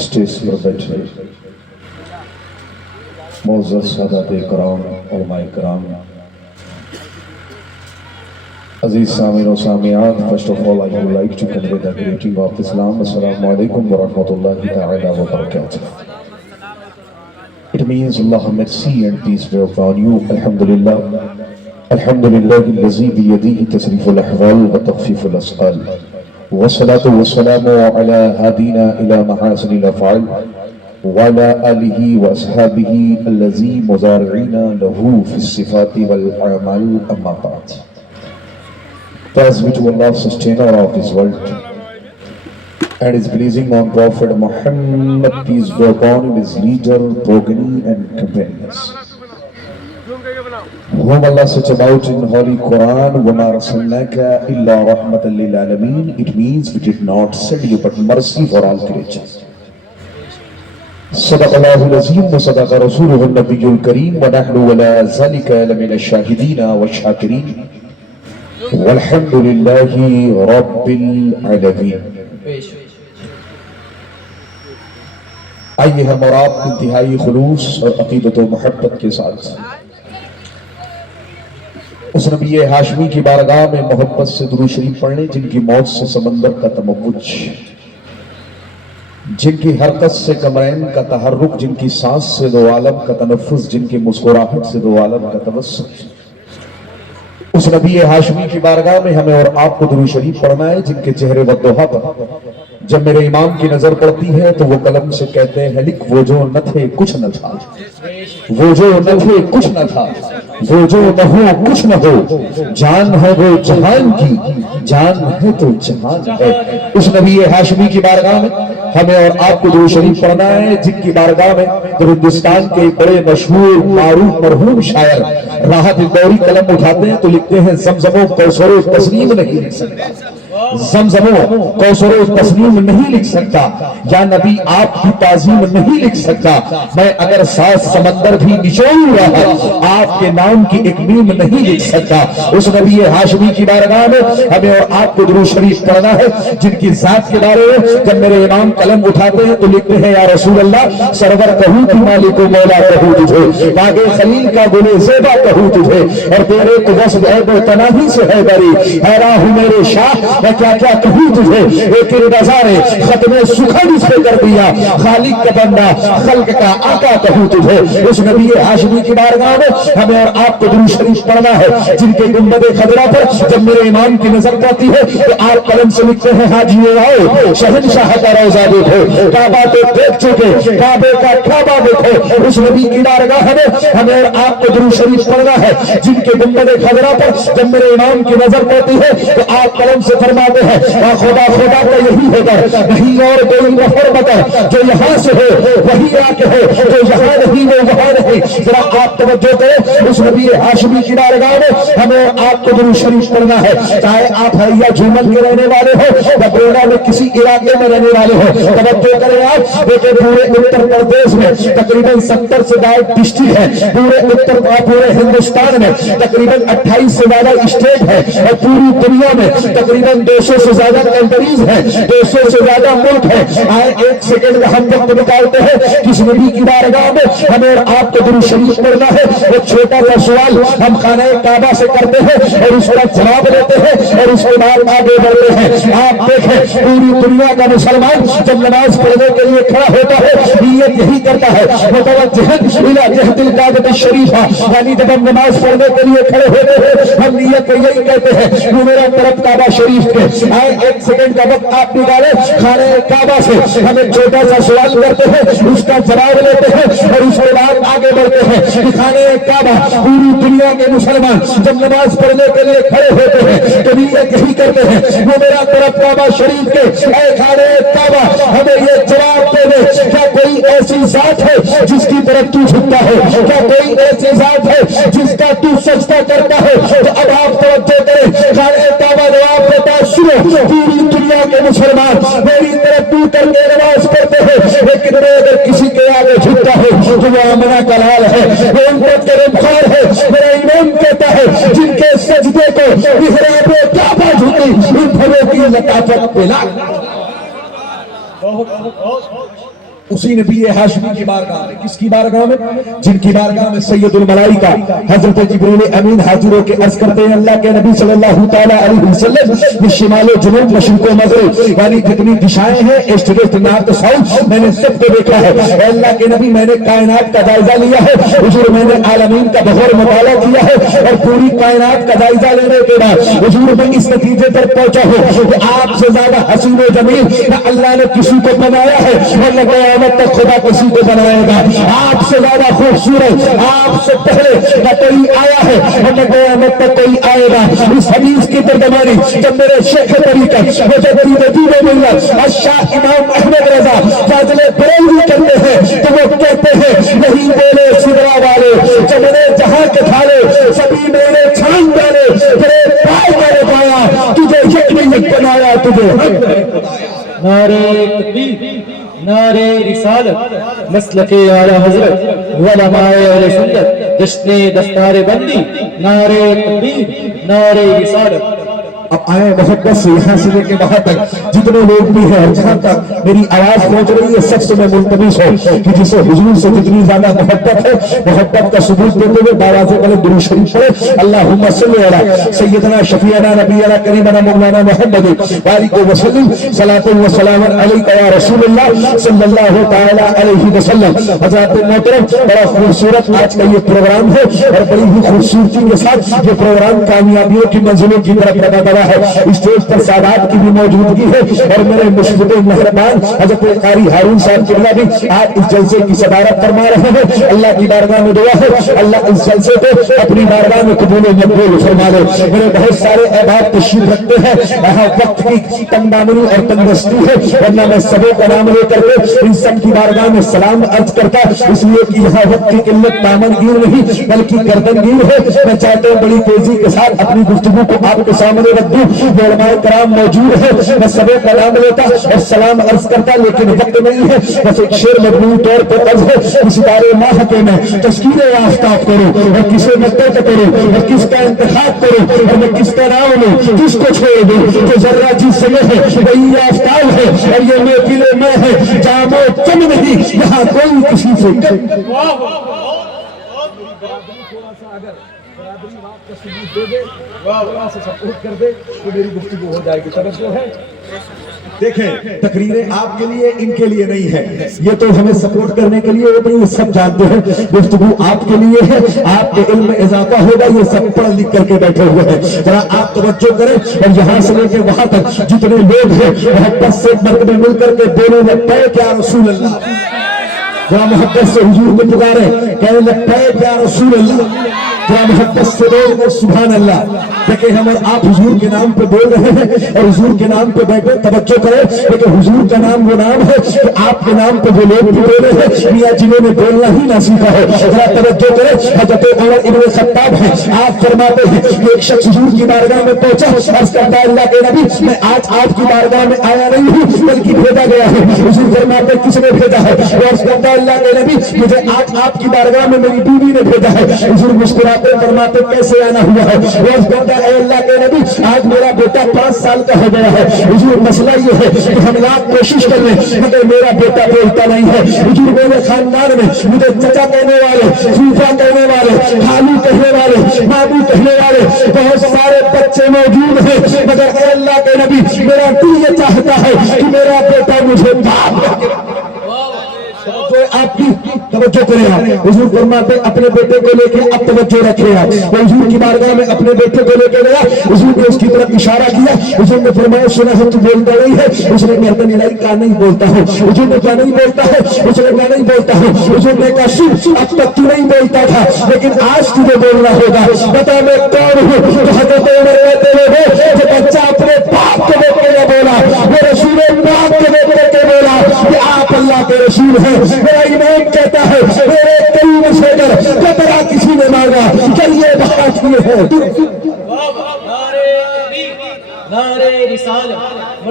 Stage پر بیٹھے معزز سادات کرام علماء کرام عزیز سامعین و سامعات, first of all I would like to convey the greeting of Islam. Assalamu alaikum wa rahmatullahi ta'ala wa barakatuh. It means Allah mercy and peace be upon you. Alhamdulillah. Alhamdulillah الذي بيده تصريف الأحوال وتخفيف الأثقال. والصلاة والسلام على هادينا إلى محاسن الأفعال وعلى آله وأصحابه الذي مزارعين له في الصفات والأعمال. أما بعد. Praise be to Allah, sustainer of this world, and is pleasing on Prophet Muhammad, peace be upon him, his leader, progeny and companions, whom Allah says about in Holy Quran, وَمَا رَسَلْنَاكَ إِلَّا رَحْمَةً لِلْعَالَمِينَ. It means we did not send you but mercy for all creatures. صدق الله العظيم وصدق رسوله النبي الكريم ونحن ولا ذلك لمن الشاهدين والشاكرين والحمد للہ رب العالمین. آئیے ہم اور آپ انتہائی خلوص اور عقیدت و محبت کے ساتھ اس نبی ہاشمی کی بارگاہ میں محبت سے درود شریف پڑھنے, جن کی موت سے سمندر کا تموج, جن کی حرکت سے کمرین کا تحرک, جن کی سانس سے دو عالم کا تنفس, جن کی مسکراہٹ سے دو عالم کا تبسم, اس نبی ہاشمی کی بارگاہ میں ہمیں اور آپ کو درود شریف پڑھنا ہے, جن کے چہرے والضحا پر جب میرے امام کی نظر پڑتی ہے تو وہ قلم سے کہتے ہیں لکھ, وہ جو نہ تھے کچھ نہ تھا, وہ جو نہ تھے کچھ نہ تھا, وہ جو نہ ہو کچھ نہ ہو, جان ہے وہ جہان کی, جان ہے تو جہان ہے. اس نبی ہاشمی کی بارگاہ میں ہمیں اور آپ کو درود شریف پڑھنا ہے, جن کی بارگاہ میں ہندوستان کے بڑے مشہور معروف مرحوم شاعر راحت الدوری قلم اٹھاتے ہیں تو لکھتے ہیں زمزم و کوثر و تسنیم نہیں لکھ سکتا, زمزم و کوثر و تسنیم نہیں لکھ سکتا, یا نبی آپ کی تعظیم نہیں لکھ سکتا, میں اگر 7 سمندر بھی نچوڑ رہا آپ کے نام کی ایک میم نہیں لکھ سکتا. اس نبی ہاشمی کی بارگاہ میں ہمیں اور آپ کو درود شریف پڑھنا ہے, جن کی ذات کے بارے میں جب میرے امام قلم اٹھاتے ہیں تو لکھتے ہیں یا رسول اللہ سرور کہوں کہ مالک و مولا کہوں تجھے, باغ خلیل کا گل زیبا کہوں تجھے, اور تیرے کو وصف عیب و تناہی سے ہے بری, حیران ہوں میرے شاہ میں کیا کیا کہوں تجھے, ایک نظارے ختم سخن سے کر دیا, خالق کا بندہ خلق کا آقا کہوں تجھے. اس نبی ہاشمی کی بارگاہ میں ہمیں اور آپ کو درود شریف پڑھنا ہے, جن کے گنبد خضرا پر جب میرے امام کی نظر پڑتی ہے تو آپ قلم سے لکھتے ہیں حاجیوں آؤ شہنشاہ کا روضہ دیکھو, کعبہ تو دیکھ چکے کعبے کا کعبہ دیکھو. اس نبی کی بارگاہ میں ہمیں اور آپ کو درود شریف پڑھنا ہے, جن کے گنبد خضرا پر جب میرے امام کی نظر پڑتی ہے تو آپ قلم سے فرماتے ہیں خدا خدا کا یہی ہوگا, نہیں اور کوئی نفر بتا, جو یہاں سے ہو وہی آ کے ہو, جو یہاں نہیں وہ وہاں نہیں. ذرا آپ توجہ کریں, اس نبی ہاشمی کی بارگاہ میں ہمیں آپ کو درود شریف پڑھنا ہے, چاہے آپ حیا جھومن کے رہنے والے ہو یا بیڑا میں کسی علاقے میں رہنے والے ہو. توجہ کریں آپ, دیکھیں پورے اتر پردیش میں تقریباً 70 سے زائد ڈسٹرکٹ ہے, پورے ہندوستان میں تقریباً 28 سے زیادہ اسٹیٹ ہے, اور پوری دنیا میں تقریباً 200 سے زیادہ کنٹریز ہیں, 200 سے زیادہ ملک ہیں. آئے ایک سیکنڈ میں ہم وقت نکالتے ہیں, کس نبی کی بارگاہ میں ہمیں اور آپ کو درود شریف پڑھنا ہے. ایک چھوٹا سا سوال ہم خانہ کعبہ سے کرتے ہیں اور اس کا جواب لیتے ہیں اور اس کے بعد آگے بڑھتے ہیں. آپ دیکھیں پوری دنیا کا مسلمان جب نماز پڑھنے کے لیے کھڑا ہوتا ہے نیت یہی کرتا ہے متوجہن الی جہت الکعبۃ الشریفہ, یعنی جب ہم نماز پڑھنے کے لیے کھڑے ہوتے ہیں ہم نیت یہی کہتے ہیں وہ میرا طرف کعبہ شریف کے. آئے ایک سیکنڈ کا وقت آپ نکالیں, خانہ کعبہ سے ہم ایک چھوٹا سا سوال کرتے ہیں, اس کا جواب لیتے ہیں اور اس کے بعد آگے بڑھتے ہیں. خانہ کعبہ پوری دنیا کے مسلمان جب نماز پڑھنے کے لیے کھڑے ہوتے ہیں تو نیت یہی کرتے ہیں وہ میرا طرف کعبہ شریف کے. اے خانہ کعبہ ہمیں یہ جواب دے دے, کیا کوئی ایسی ذات ہے جس کی طرف تو جھکتا ہے, کیا کوئی ایسی ذات ہے جس کا تو سجدہ کرتا ہے. تو اب آپ توجہ کریں, خانہ کعبہ جواب دیتا ہے سنو, پوری دنیا کے مسلمان میری طرف تو کر کے نماز پڑھتے ہیں, لیکن میں اگر کسی کے آگے جھکتا ہے تو وہ آمنہ کا لال ہے, وہ ان کو گرفتار ہے. میرا امام کہتا ہے جن کے سجدے کو محراب کعبہ جھکی ان پھلوں کی لطافت پلا. उसी नबी हाशमी की बारगाह में, किसकी बारगाह में? जिनकी बारगाह में सैयदुल मलाइका हजरत जिब्रील अमीन हाजिर होकर अर्ज करते हैं, अल्लाह के नबी सल्लल्लाहु तआला अलैहि वसल्लम, शिमाल जुनूब मशरिक व मगरिब वाली जितनी दिशाएं हैं, ईस्ट वेस्ट नॉर्थ साउथ, मैंने सबको देखा है। अल्लाह के नबी, मैंने कायनात का जायजा लिया है हुजूर, मैंने आलमीन का बगैर मुताला किया है, और पूरी कायनात का जायजा लेने के बाद हुजूर मैं इस नतीजे पर पहुंचा हूं कि आपसे ज्यादा हसीन व जमील न अल्लाह ने किसी को बनाया है और न क़यामत तक खुदा किसी को बनाएगा। आपसे ज्यादा खूबसूरत आपसे पहले न कोई आया है और न क़यामत तक कोई आएगा। इस हदीस की तर्जुमानी जब मेरे शेख तरीका शाह इमाम अहमद रजा फाज़िले बरेलवी करते हैं तो वो कहते हैं, नहीं बोले सिदरा वाले जमने जहां के थाले, सभी मेरे छान डाले, तेरे पाए मैंने पाया, तुझे यक ने यक बनाया, तुझे नारे तकबीर, नारे रिसालत, मसलके आला हजरत, उलमाए अहले सुन्नत, जश्ने दस्तारे बंदी, नारे तकबीर, नारे रिसालत। अब आए मोहब्बत से यहाँ से लेके वहां तक जितने लोग भी हैं, जहां तक मेरी आवाज पहुंच रही है, सबसे मैं मुल्तमिस हूं कि जिसे हुजूर से जितनी ज्यादा मोहब्बत है, मोहब्बत का सबूत देते हुए बाराज़े वाले दुरूद शरीफ पढ़े। अल्लाहुम्मा सल्ली अला सय्यदना शफीअना नबीना करीमना मौलाना मुहम्मद बारिक व सल्लिम सलातु व सलाम अलैका या रसूलल्लाह सल्लल्लाहु तआला अलैहि वसल्लम। हज़रात मोहतरम, बड़ा खूबसूरत आज का ये प्रोग्राम है और बड़ी ही खूबसूरती के साथ ये प्रोग्राम कामयाबियों की मंजिलों की तरफ बढ़ा है। स्टेज पर सादात की भी मौजूदगी है और मेरे मुशफ़िक़ मेहरबान हज़रत कारी हारून साहब किबला भी आज इस जलसे की सदारत फरमा रहे हैं। अल्लाह की बारगाह में दुआ है, अल्लाह इस जलसे को अपनी बारगाह में कबूल मकबूल फरमा ले। मेरे बहुत सारे अहबाब तशरीफ रखते हैं, यहाँ वक्त की तंगदामनी और तंगदस्ती है, वरना मैं सबों का नाम लेकर के इन सब की बारगाह में सलाम अर्ज करता, इसलिए कि यहाँ वक्त की किल्लत दामनगीर नहीं बल्कि गर्दनगीर है। मैं चाहता हूँ बड़ी तेजी के साथ अपनी गुफ्तगू को आपके सामने रख दूं। उलमाए कराम मौजूद है, मैं सबों का नाम लेता और सलाम अर्ज करता, लेकिन वक्त नहीं है। बस एक शेर मजमूई तौर पर अर्ज है, इस बारे माह के में तस्कीर आफ्ताब करो और किसे मदद करो और किसका इंतखाब करो और मैं किसका नाम लूं, किसको छोड़ दूं, तो जर्रा जिस समय है वही आफ्ताब है और ये महफिल में है जामो तुम नहीं, यहाँ कोई किसी से सपोर्ट कर दे तो मेरी गुफ्तगू हो जाएगी। तवज्जो है, देखें तकरीरें आपके लिए इनके लिए नहीं है, ये तो हमें सपोर्ट करने के लिए होती है, सब जानते हैं। गुफ्तगू आपके लिए है, आपके इल्म में इजाफा होगा, ये सब पढ़ लिख करके बैठे हुए हैं। जरा आप तवज्जो करें और यहाँ से लेकर वहां तक जितने लोग हैं मोहब्बत से मर्तबे मिल करके बोले लब्बैक या रसूल अल्लाह, जरा मोहब्बत से हुजूर को पुकारे, कहे लब्बैक या रसूल अल्लाह, जरा मोहब्बत से बोल सुभान अल्लाह। देखिए हम और आप हुजूर के नाम पे बोल रहे हैं और हुजूर के नाम पे बैठे, तवज्जो करें, लेकिन हुजूर का नाम वो नाम है कि आपके नाम पे वो लोग भी बोले हैं मियां जिन्होंने बोलना ही ना सीखा है। जरा तवज्जो करें, हज़रत उमर इब्न खत्ताब है, आप फरमाते हैं कि एक शख्स हुजूर की बारगाह में पहुंचा, अर्ज़ करता है अल्लाह के नबी मैं आज आपकी बारगाह में आया नहीं हूँ बल्कि भेजा गया है। हुजूर फरमाते किसने भेजा है? अर्ज़ करता है अल्लाह के नबी मुझे आज आपकी बारगाह में मेरी बीवी ने भेजा है। हुजूर मुस्कुराते फरमाते कैसे आना हुआ है? अर्ज़ करता है अल्लाह के नबी आज मेरा बेटा 5 साल का हो गया है। हुजूर मसला ये है कि हम लाख कोशिश कर लें मगर मेरा बेटा बोलता नहीं है। हुजूर मेरे खानदान में मुझे चचा कहने वाले, फूफा कहने वाले, खालू कहने वाले, मामू कहने वाले बहुत सारे बच्चे मौजूद हैं, मगर अल्लाह के नबी मेरा दिल ये चाहता है कि मेरा बेटा मुझे बाप तो आपकी तवज्जो करें आप। हुजूर फरमाते अपने बेटे को लेके अब तवज्जो रखें आप। हुजूर की बारगाह में अपने बेटे को लेके गया, हुजूर ने उसकी तरफ इशारा किया, हुजूर ने फरमाया सुना है तू बोलता नहीं है? उसने गर्दन हिलाई, कहा नहीं बोलता हूँ। हुजूर ने कहा नहीं बोलता है? उसने कहा नहीं बोलता हूँ। हुजूर ने कहा सुन अब तक तू नहीं बोलता था लेकिन आज तुझे बोलना होगा, बता मैं कौन हूँ? तो हज़रत उमर कहते हुए जो बच्चा अपने बाप के बेटे ने बोला वो रसूल पाक के बेटे के बोला कि आप अल्लाह के रसूल हैं। मेरा ईमान कहता है मेरे करीब से अगर कतरा किसी ने मांगा चलिए बात ये है। नारे रिसालत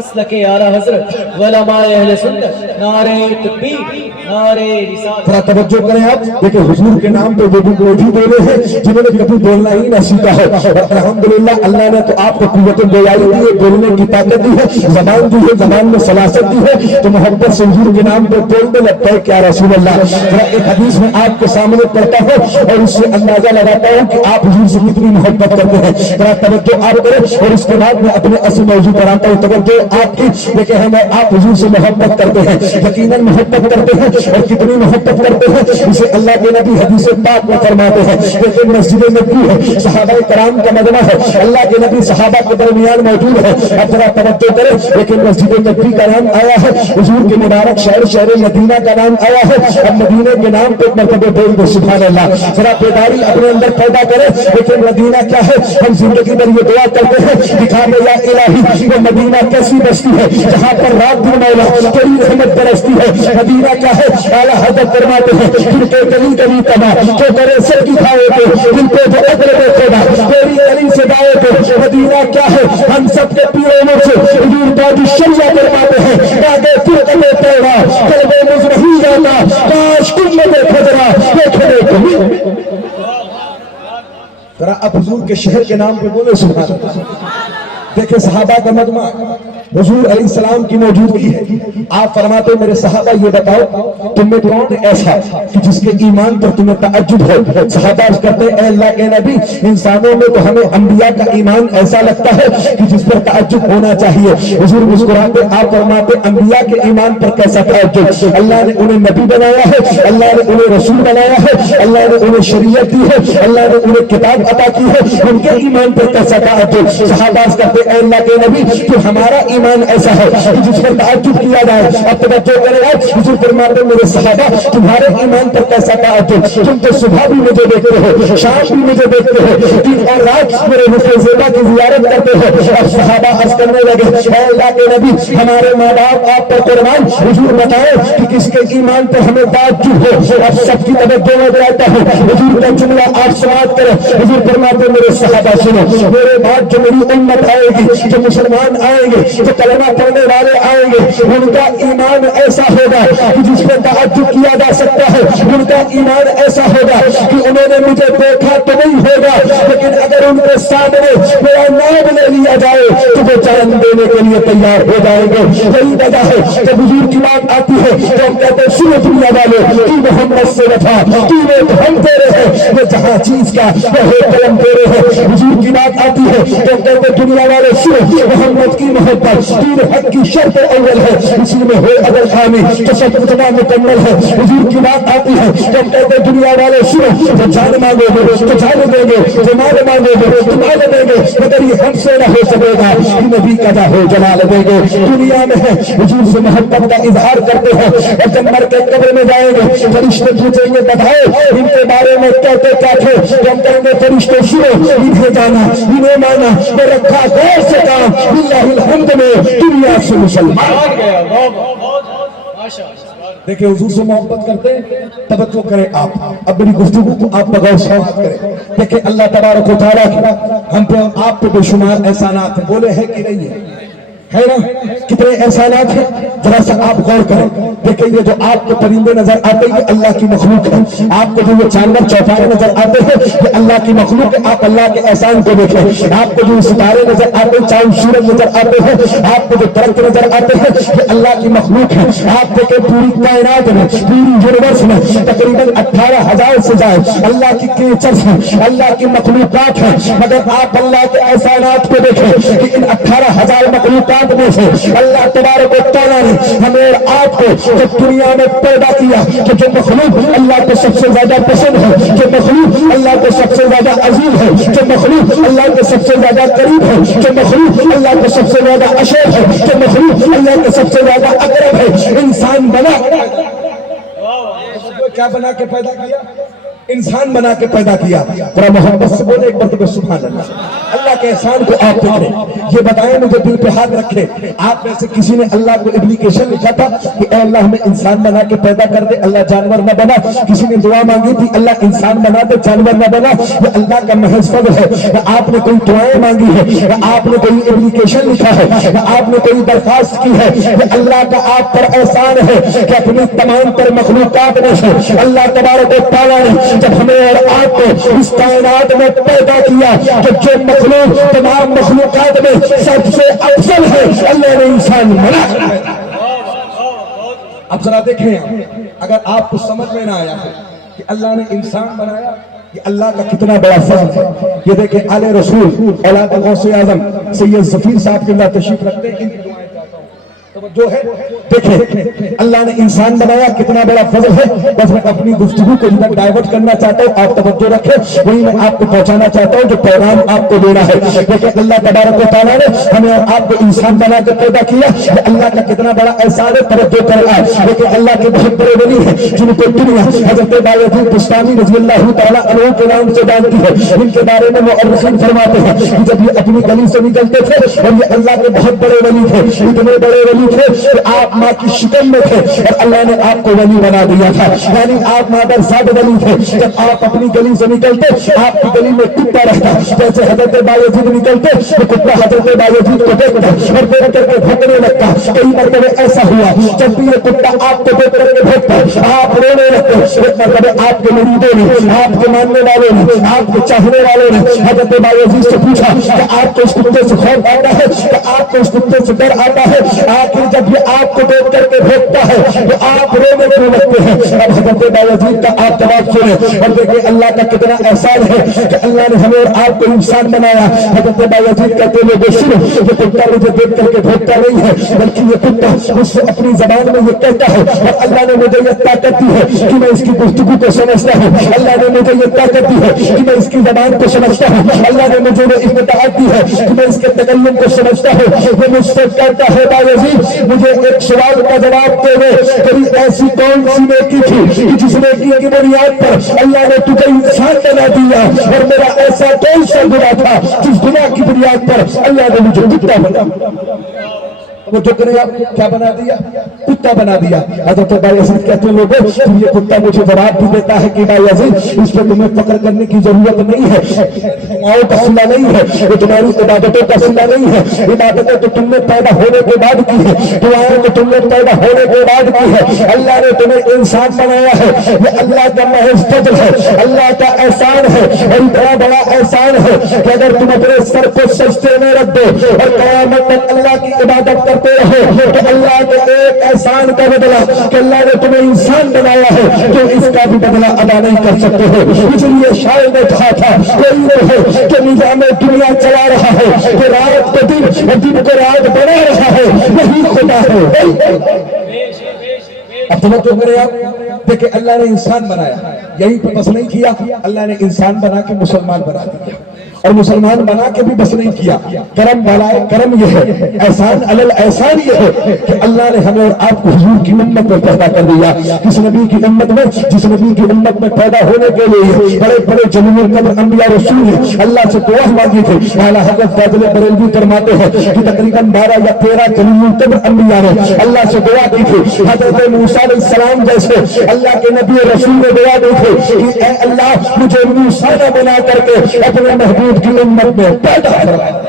مسلک اعلی حضرت علماء اہل سنت نعرہ تکبیر نعرہ رسالت. ذرا توجہ کریں آپ. دیکھیں حضور کے نام پہ وہ بھی موجود ہو رہے ہیں جنہوں نے کبھی بولنا ہی نہ سیکھا ہے. اور الحمدللہ اللہ نے تو آپ کو قوت گویائی دی ہے, بولنے کی طاقت دی ہے, زبان دی ہے, زبان میں سلاست دی ہے, تو محبت سے حضور کے نام پہ بولنے لگتا ہے کیا رسول اللہ. ذرا ایک حدیث میں آپ کے سامنے پڑھتا ہوں اور اس سے اندازہ لگاتا ہوں کہ آپ حضور سے کتنی محبت کرتے ہیں. ذرا توجہ آپ کریں اور اس کے بعد میں اپنے اصل موضوع پر آتا ہوں. توجہ آپ کی. دیکھیں ہم آپ حضور سے محبت کرتے ہیں, یقیناً محبت کرتے ہیں, اور کتنی محبت کرتے ہیں اسے اللہ کے نبی حدیث پاک میں فرماتے ہیں. لیکن مسجد نبوی ہے, صحابہ کرام کا مجمع ہے, اللہ کے نبی صحابہ کے درمیان موجود ہے. اب ذرا توجہ کریں. لیکن مسجد نبوی کا نام آیا ہے, حضور کے مبارک شہر مدینہ کا نام آیا ہے. اب مدینہ کے نام پہ مرتبہ بول دو سبحان اللہ. ذرا بیداری اپنے اندر پیدا کریں. لیکن مدینہ کیا ہے؟ ہم زندگی میں یہ دعا کرتے ہیں دکھا دے یا الہی وہ مدینہ کیسی بستی ہے جہاں پر رات دن مولا تیری رحمت برستی ہے. مدینہ کیا ہے؟ اعلیٰ حضرت فرماتے ہیں دل کے گلی گلی تباہ تو کرے سر کی کھائے کو دل کو جو اجر دے خدا تیری گلی سے دائے کو. مدینہ کیا ہے؟ ہم سب کے پیروں میں سے حضور باجی شریعہ فرماتے ہیں آگے پھر کبے پیڑا کلبے مزرہی جاتا کاش کل میں خجرہ دیکھنے کو. ذرا اب حضور کے شہر کے نام پہ بولے سبحان اللہ. دیکھیں صحابہ کا مجمع, حضور علیہ السلام کی موجودگی ہے. آپ فرماتے میرے صحابہ یہ بتاؤ تم میں کون ایسا کہ جس کے ایمان پر تمہیں تعجب ہو. صحابہ عرض کرتے ہیں اے اللہ کے نبی انسانوں میں تو ہمیں انبیاء کا ایمان ایسا لگتا ہے کہ جس پر تعجب ہونا چاہیے. حضور مسکراتے آپ فرماتے انبیاء کے ایمان پر کیسا تعجب؟ اللہ نے انہیں نبی بنایا ہے, اللہ نے انہیں رسول بنایا ہے, اللہ نے انہیں شریعت دی ہے, اللہ نے انہیں کتاب عطا کی ہے, ان کے ایمان پر کیسا تعجب؟ صحابہ عرض کرتے اے اللہ کے نبی کہ ہمارا ایمان ایسا ہے کہ جس پر تعجب کیا جائے. اب توجہ کرے گا. حضور فرماتے میرے صحابہ تمہارے ایمان پر کیسا تعجب؟ تم تو صبح بھی مجھے دیکھتے ہو, شام بھی مجھے دیکھتے ہو, دن اور رات میرے حسن زیبا کی زیارت کرتے ہو. اب صحابہ عرض کرنے لگے اے اللہ کے نبی ہمارے ماں باپ آپ پر قربان, حضور بتائے کہ کس کے ایمان پر ہمیں تعجب ہو. اب سب کی توجہ میں دلاتا ہوں, حضور کا جملہ آپ سماعت کریں. حضور فرماتے میرے صحابہ سنو, میرے بعد جو میری امت آئے گی, جو مسلمان آئیں گے, جو کلمہ پڑھنے والے آئیں گے, ان کا ایمان ایسا ہوگا کہ جس پہ تعجب کیا جا سکتا ہے. ان کا ایمان ایسا ہوگا کہ انہوں نے مجھے دیکھا تو نہیں ہوگا, لیکن اگر ان کے سامنے میرا نام لے لیا جائے تو وہ جان دینے کے لیے تیار ہو جائیں گے. یہی وجہ ہے جب حضور کی بات آتی ہے تو ہم کہتے ہیں سنو دنیا والے تو محمد سے وفا تو ہم تیرے ہیں, وہ جہاں چیز کا وہ قلم تیرے ہیں. حضور کی بات آتی ہے تو ہم کہتے ہیں دنیا والے سنو محمد کی محبت دین حق کی شرط اول ہے, اسی میں ہو اگر خامی تو سب اتنا مکمل ہے. حضور کی بات آتی ہے تو ہم کہتے ہیں دنیا والے سنو تو جان مانگو گے تو جان دیں گے, جو مال مانگو گے تو مال دیں گے, مگر یہ ہم سے نہ ہو سکے گا نبی کا نہ ہو جلال دیں گے. دنیا میں ہے حضور سے محبت کا اظہار کرتے ہیں, اور جب مر کے قبر میں جائیں گے فرشتے پوچھیں گے بتاؤ ان کے بارے میں کہتے کیا تھے, تو ہم کہیں گے فرشتے سنو انہیں جانا انہیں مانا وہ رکھا غور سے کام اللہ الحمد میں دنیا سے مسلمان. دیکھیں حضور سے محبت کرتے ہیں, توجہ کریں آپ. اب میری گفتگو کو آپ بغور سماعت کریں. دیکھیں اللہ تبارک و تعالیٰ کی ہم پہ آپ پہ بے شمار احسانات ہیں, بولے ہے کہ نہیں ہے نا, کتنے احسانات ہیں ذرا سا آپ غور کریں. دیکھیں یہ جو آپ کو پرندے نظر آتے ہیں یہ اللہ کی مخلوق ہے, آپ کو جو یہ جانور چوپائے نظر آتے ہیں یہ اللہ کی مخلوق ہے. آپ اللہ کے احسان کو دیکھیں. آپ کو جو ستارے نظر آتے ہیں, چاند سورج نظر آتے ہیں, آپ کو جو درخت نظر آتے ہیں یہ اللہ کی مخلوق ہے. آپ دیکھیں پوری کائنات میں پوری یونیورس میں تقریباً 18,000 سے زائد اللہ کی کریچرز ہیں, اللہ کی مخلوقات ہیں, مگر آپ اللہ کے احسانات کو دیکھیں کہ ان 18,000 مخلوقات میں سے اللہ تبارک و تعالیٰ نے ہمیں اور آپ کو جب دنیا میں پیدا کیا تو جو مخلوق اللہ کو سب سے زیادہ پسند ہے, جو مخلوق اللہ کو سب سے زیادہ عزیز ہے, جو مخلوق اللہ کو سب سے زیادہ قریب ہے, جو مخلوق اللہ کو سب سے زیادہ اشرف ہے, جو مخلوق اللہ کو سب سے زیادہ اقرب ہے, انسان بنا. کیا بنا کے پیدا کیا؟ انسان بنا کے پیدا کیا. ذرا محبت سے بولے ایک مرتبہ سبحان اللہ. اللہ کے احسان کو آپ دیکھ رہے ہیں. یہ بتائیں مجھے, دل پہ ہاتھ رکھے, آپ میں سے کسی نے اللہ کو اپلیکیشن لکھا تھا کہ اے اللہ ہمیں انسان بنا کے پیدا کر دے, اللہ جانور نہ بنا؟ کسی نے دعا مانگی تھی اللہ انسان بنا دے جانور نہ بنا؟ یہ اللہ کا محض فضل ہے. آپ نے کوئی دعائیں مانگی ہے, آپ نے کوئی اپلیکیشن لکھا ہے, آپ نے کوئی درخواست کی ہے, یہ اللہ کا آپ پر احسان ہے کہ اپنی تمام تر مخلوقات میں سے اللہ تبارک و تعالیٰ نے جب ہمیں اور آپ کو اس کائنات میں پیدا کیا کہ جو مخلوق تمام مخلوقات میں سب سے افضل ہے, اللہ نے انسان بنا. اب ذرا دیکھیں, اگر آپ کو سمجھ میں نہ آیا ہے کہ اللہ نے انسان بنایا, یہ اللہ کا کتنا بڑا فضل ہے. یہ دیکھیں آل رسول اولاد غوث اعظم سید ظفیر صاحب کے اللہ تشریف رکھتے ہیں, ان کی دعائیں چاہتا ہوں جو ہے. دیکھیں اللہ نے انسان بنایا, کتنا بڑا فضل ہے. بس میں اپنی گفتگو کو جدھر ڈائیورٹ کرنا چاہتا ہوں, آپ توجہ رکھیں, وہی میں آپ کو پہنچانا چاہتا ہوں جو پیغام آپ کو دینا ہے. دیکھیں اللہ تبارک و تعالیٰ نے ہمیں اور آپ کو انسان بنا کے پیدا کیا, یہ اللہ کا کتنا بڑا احسان ہے. توجہ کر رہا ہے. دیکھیں اللہ کے بہت بڑے ولی ہیں جن کو دنیا حضرت بایزید بستامی رضی اللہ تعالیٰ عنہ کے نام سے جانتی ہے. ان کے بارے میں مؤرخین فرماتے ہیں کہ جب یہ اپنی گلی سے نکلتے تھے اور یہ اللہ کے بہت بڑے ولی تھے, اتنے بڑے ولی تھے کہ آپ ماں کی شکم میں تھے اور اللہ نے آپ کو ولی بنا دیا تھا. یعنی آپ مادر زاد ولی تھے. جب آپ اپنی گلی سے نکلتے, آپ کی گلی میں کتا رہتا, جیسے حضرت بایزید نکلتے تو کتا حضرت بایزید کو دیکھتا اور دیکھ کر کے بھونکنے لگتا. کئی مرتبہ ایسا ہوا جب بھی یہ کتا آپ کو دیکھ کر کے بھونکتا آپ رونے لگتے. ایک مرتبہ آپ کے مریدوں نے, آپ کے ماننے والوں نے, آپ کے چاہنے والوں نے حضرت بایزید سے پوچھا کہ آپ کو اس کتے سے خوف آتا ہے, کہ آپ کو اس کتے سے ڈر آتا ہے؟ آخر جب یہ آپ کو دیکھ کر کے بھونکتا ہے تو آپ رونے کیوں لگتے ہیں؟ اب حضرت بایزید کا آپ جواب سنیں اور دیکھیں اللہ کا کتنا احسان ہے کہ اللہ نے ہمیں اور آپ کو انسان بنایا. حضرت بایزید کہتے ہیں وہ سنو, یہ کتا مجھے دیکھ کر کے بھونکتا نہیں ہے, بلکہ یہ کتا مجھ سے اپنی زبان میں یہ کہتا ہے اور اللہ نے مجھے یہ طاقت دی ہے کہ میں اس کی گفتگو کو سمجھتا ہوں. اللہ نے مجھے یہ طاقت دی ہے کہ میں اس کی زبان کو سمجھتا ہوں. اللہ نے مجھے یہ اطاعت دی ہے کہ میں اس کے تکلم کو سمجھتا ہوں. وہ مجھ سے کہتا ہے بایزید مجھے ایک سوال کا جواب دے دے, کبھی ایسی کون سی نیکی تھی کہ جس نیکی کی بنیاد پر اللہ نے تجھے انسان بنا دیا, اور میرا ایسا کون سا گناہ تھا جس گناہ کی بنیاد پر اللہ نے مجھے کتا بنا دیا؟ وہ جو کرے آپ کیا بنا دیا؟ کتا بنا دیا. حضرت بایزید کہتے ہیں لوگوں یہ کتا مجھے جواب بھی دیتا ہے کہ بایزید اس پہ تمہیں فخر کرنے کی ضرورت نہیں ہے, دعاؤں کا صلہ نہیں ہے, وہ تمہاری عبادتوں کا صلہ نہیں ہے. عبادتیں تو تم نے پیدا ہونے کے بعد کی ہے, دعائیں تو تم نے پیدا ہونے کے بعد کی ہے. اللہ نے تمہیں انسان بنایا ہے, یہ اللہ کا محض فضل ہے, اللہ کا احسان ہے. اور اتنا بڑا احسان ہے کہ اگر تم اپنے سر کو سجدے میں رکھ دو اور قیامت تک اللہ کی عبادت کرتے رہو تو اللہ کے ایک احسان کا بدلہ کہ اللہ نے تمہیں انسان بنایا ہے تو اس کا بھی بدلہ ادا نہیں کر سکتے ہو. اس لیے شاعر نے کہا تھا کوئی وہ ہے کہ نظام دنیا چلا رہا ہے, کہ رات کو دن اور دن کو رات بنا رہا ہے, وہی خدا ہے. اب توجہ کریں آپ, دیکھیں اللہ نے انسان بنایا, یہی پہ بس نہیں کیا, اللہ نے انسان بنا کے مسلمان بنا دیا. اور مسلمان بنا کے بھی بس نہیں کیا, کرم والا کرم یہ ہے, احسان علل احسان یہ ہے کہ اللہ نے ہمیں اور آپ کو حضور کی امت میں پیدا کر دیا. کس نبی کی امت میں؟ جس نبی کی امت میں پیدا ہونے کے لیے بڑے بڑے جلیل القدر انبیاء رسول نے اللہ سے دعا مانگی تھی. اعلیٰ حضرت فاضل بریلوی فرماتے ہیں کہ تقریباً 12 یا 13 جلیل القدر انبیاء نے اللہ سے دعا کی تھی. حضرت موسیٰ علیہ السلام جیسے اللہ کے نبی رسول نے دعا دی تھی کہ اے اللہ مجھے موسیٰ بنا کر کے اپنے محبوب کی امت میں پیدا فرمایا.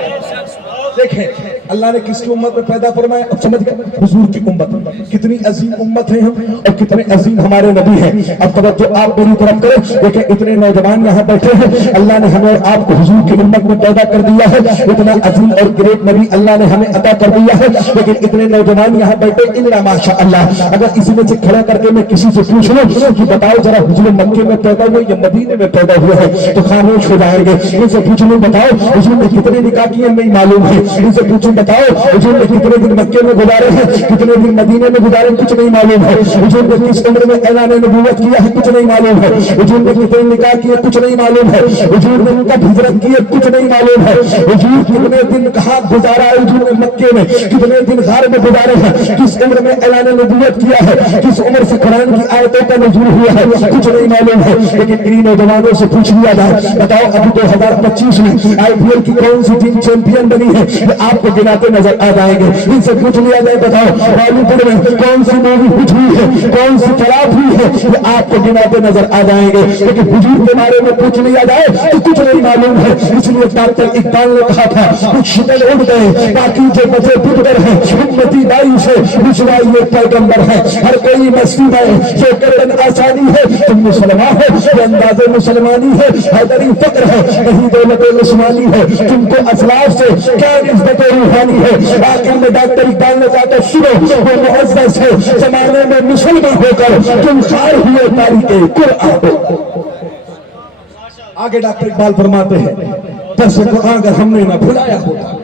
دیکھیں اللہ نے کس کی امت میں پیدا فرمایا؟ اب سمجھ گئے, حضور کی امت. کتنی عظیم امت ہے ہم اور کتنے عظیم ہمارے نبی ہیں. اب توجہ آپ میری طرف کریں, دیکھیں اتنے نوجوان یہاں بیٹھے ہیں, اللہ نے ہمیں اور آپ کو حضور کی امت میں پیدا کر دیا ہے. اتنا عظیم اور گریٹ نبی اللہ نے ہمیں عطا کر دیا ہے, لیکن اتنے نوجوان یہاں بیٹھے الا ماشاء اللہ. اگر اسی میں سے کھڑا کر کے میں کسی سے پوچھ لوں کہ بتاؤ ذرا حضور مکے میں پیدا ہوئے یا مدینے میں پیدا ہوئے ہیں تو خاموش ہو جائیں گے. ان سے پوچھ لوں بتاؤ حضور نے کتنے نکاح کیے نہیں معلوم ہے. ان سے پوچھوں बताओ हुजूर ने कितने दिन मक्के में गुजारे हैं, कितने दिन मदीने में गुजारे, कुछ नहीं मालूम है। हुजूर ने किस उम्र में ऐलान नबूवत किया है, कुछ नहीं मालूम है। हुजूर ने कितने निकाह किए, कुछ नहीं मालूम है। हुजूर ने कब हिजरत की है, कुछ नहीं मालूम है। हुजूर कितने दिन कहाँ गुजारा है, हुजूर ने मक्के में कितने दिन घर में गुजारे हैं, किस उम्र में ऐलान नबूवत किया है, किस उम्र से कुरान की आयतों का नज़ूल हुआ है, कुछ नहीं मालूम है। लेकिन इन नौजवानों से पूछ लिया जाए, बताओ अभी 2025 में IPL की कौन सी टीम चैंपियन बनी है, ये आपको गिनाते नजर आ जाएंगे। इनसे पूछ लिया जाए, बताओ बॉलीवुड में कौन सी मूवी हिट हुई है, कौन सी खराब हुई है, ये आपको गिनाते नजर आ जाएंगे। लेकिन हुजूर के बारे में पूछ लिया जाए तो कुछ नहीं मालूम है। इसलिए डॉक्टर इकबाल ने कहा था, कुछ शिकल उड़ गए बाकी जो बचे टूटकर है, उम्मती बाई से रुसवाई ये पैगंबर है। हर कोई मस्ती में जो करन आसानी है, तुम मुसलमान हो ये अंदाज़े मुसलमानी है, हैदरी फक्र है नहीं दौलत उस्मानी है, तुमको असलाफ से क्या निस्बत रूहानी है। आखिर में डॉक्टर इकबाल ने कहा तो सुनो, वो मुअज़्ज़ज़ है जमाने में मुसलमान होकर तुम खार हुए तारीके कुरआन हो। आगे डॉक्टर इकबाल फरमाते हैं, दस को अगर हमने ना भुलाया होता,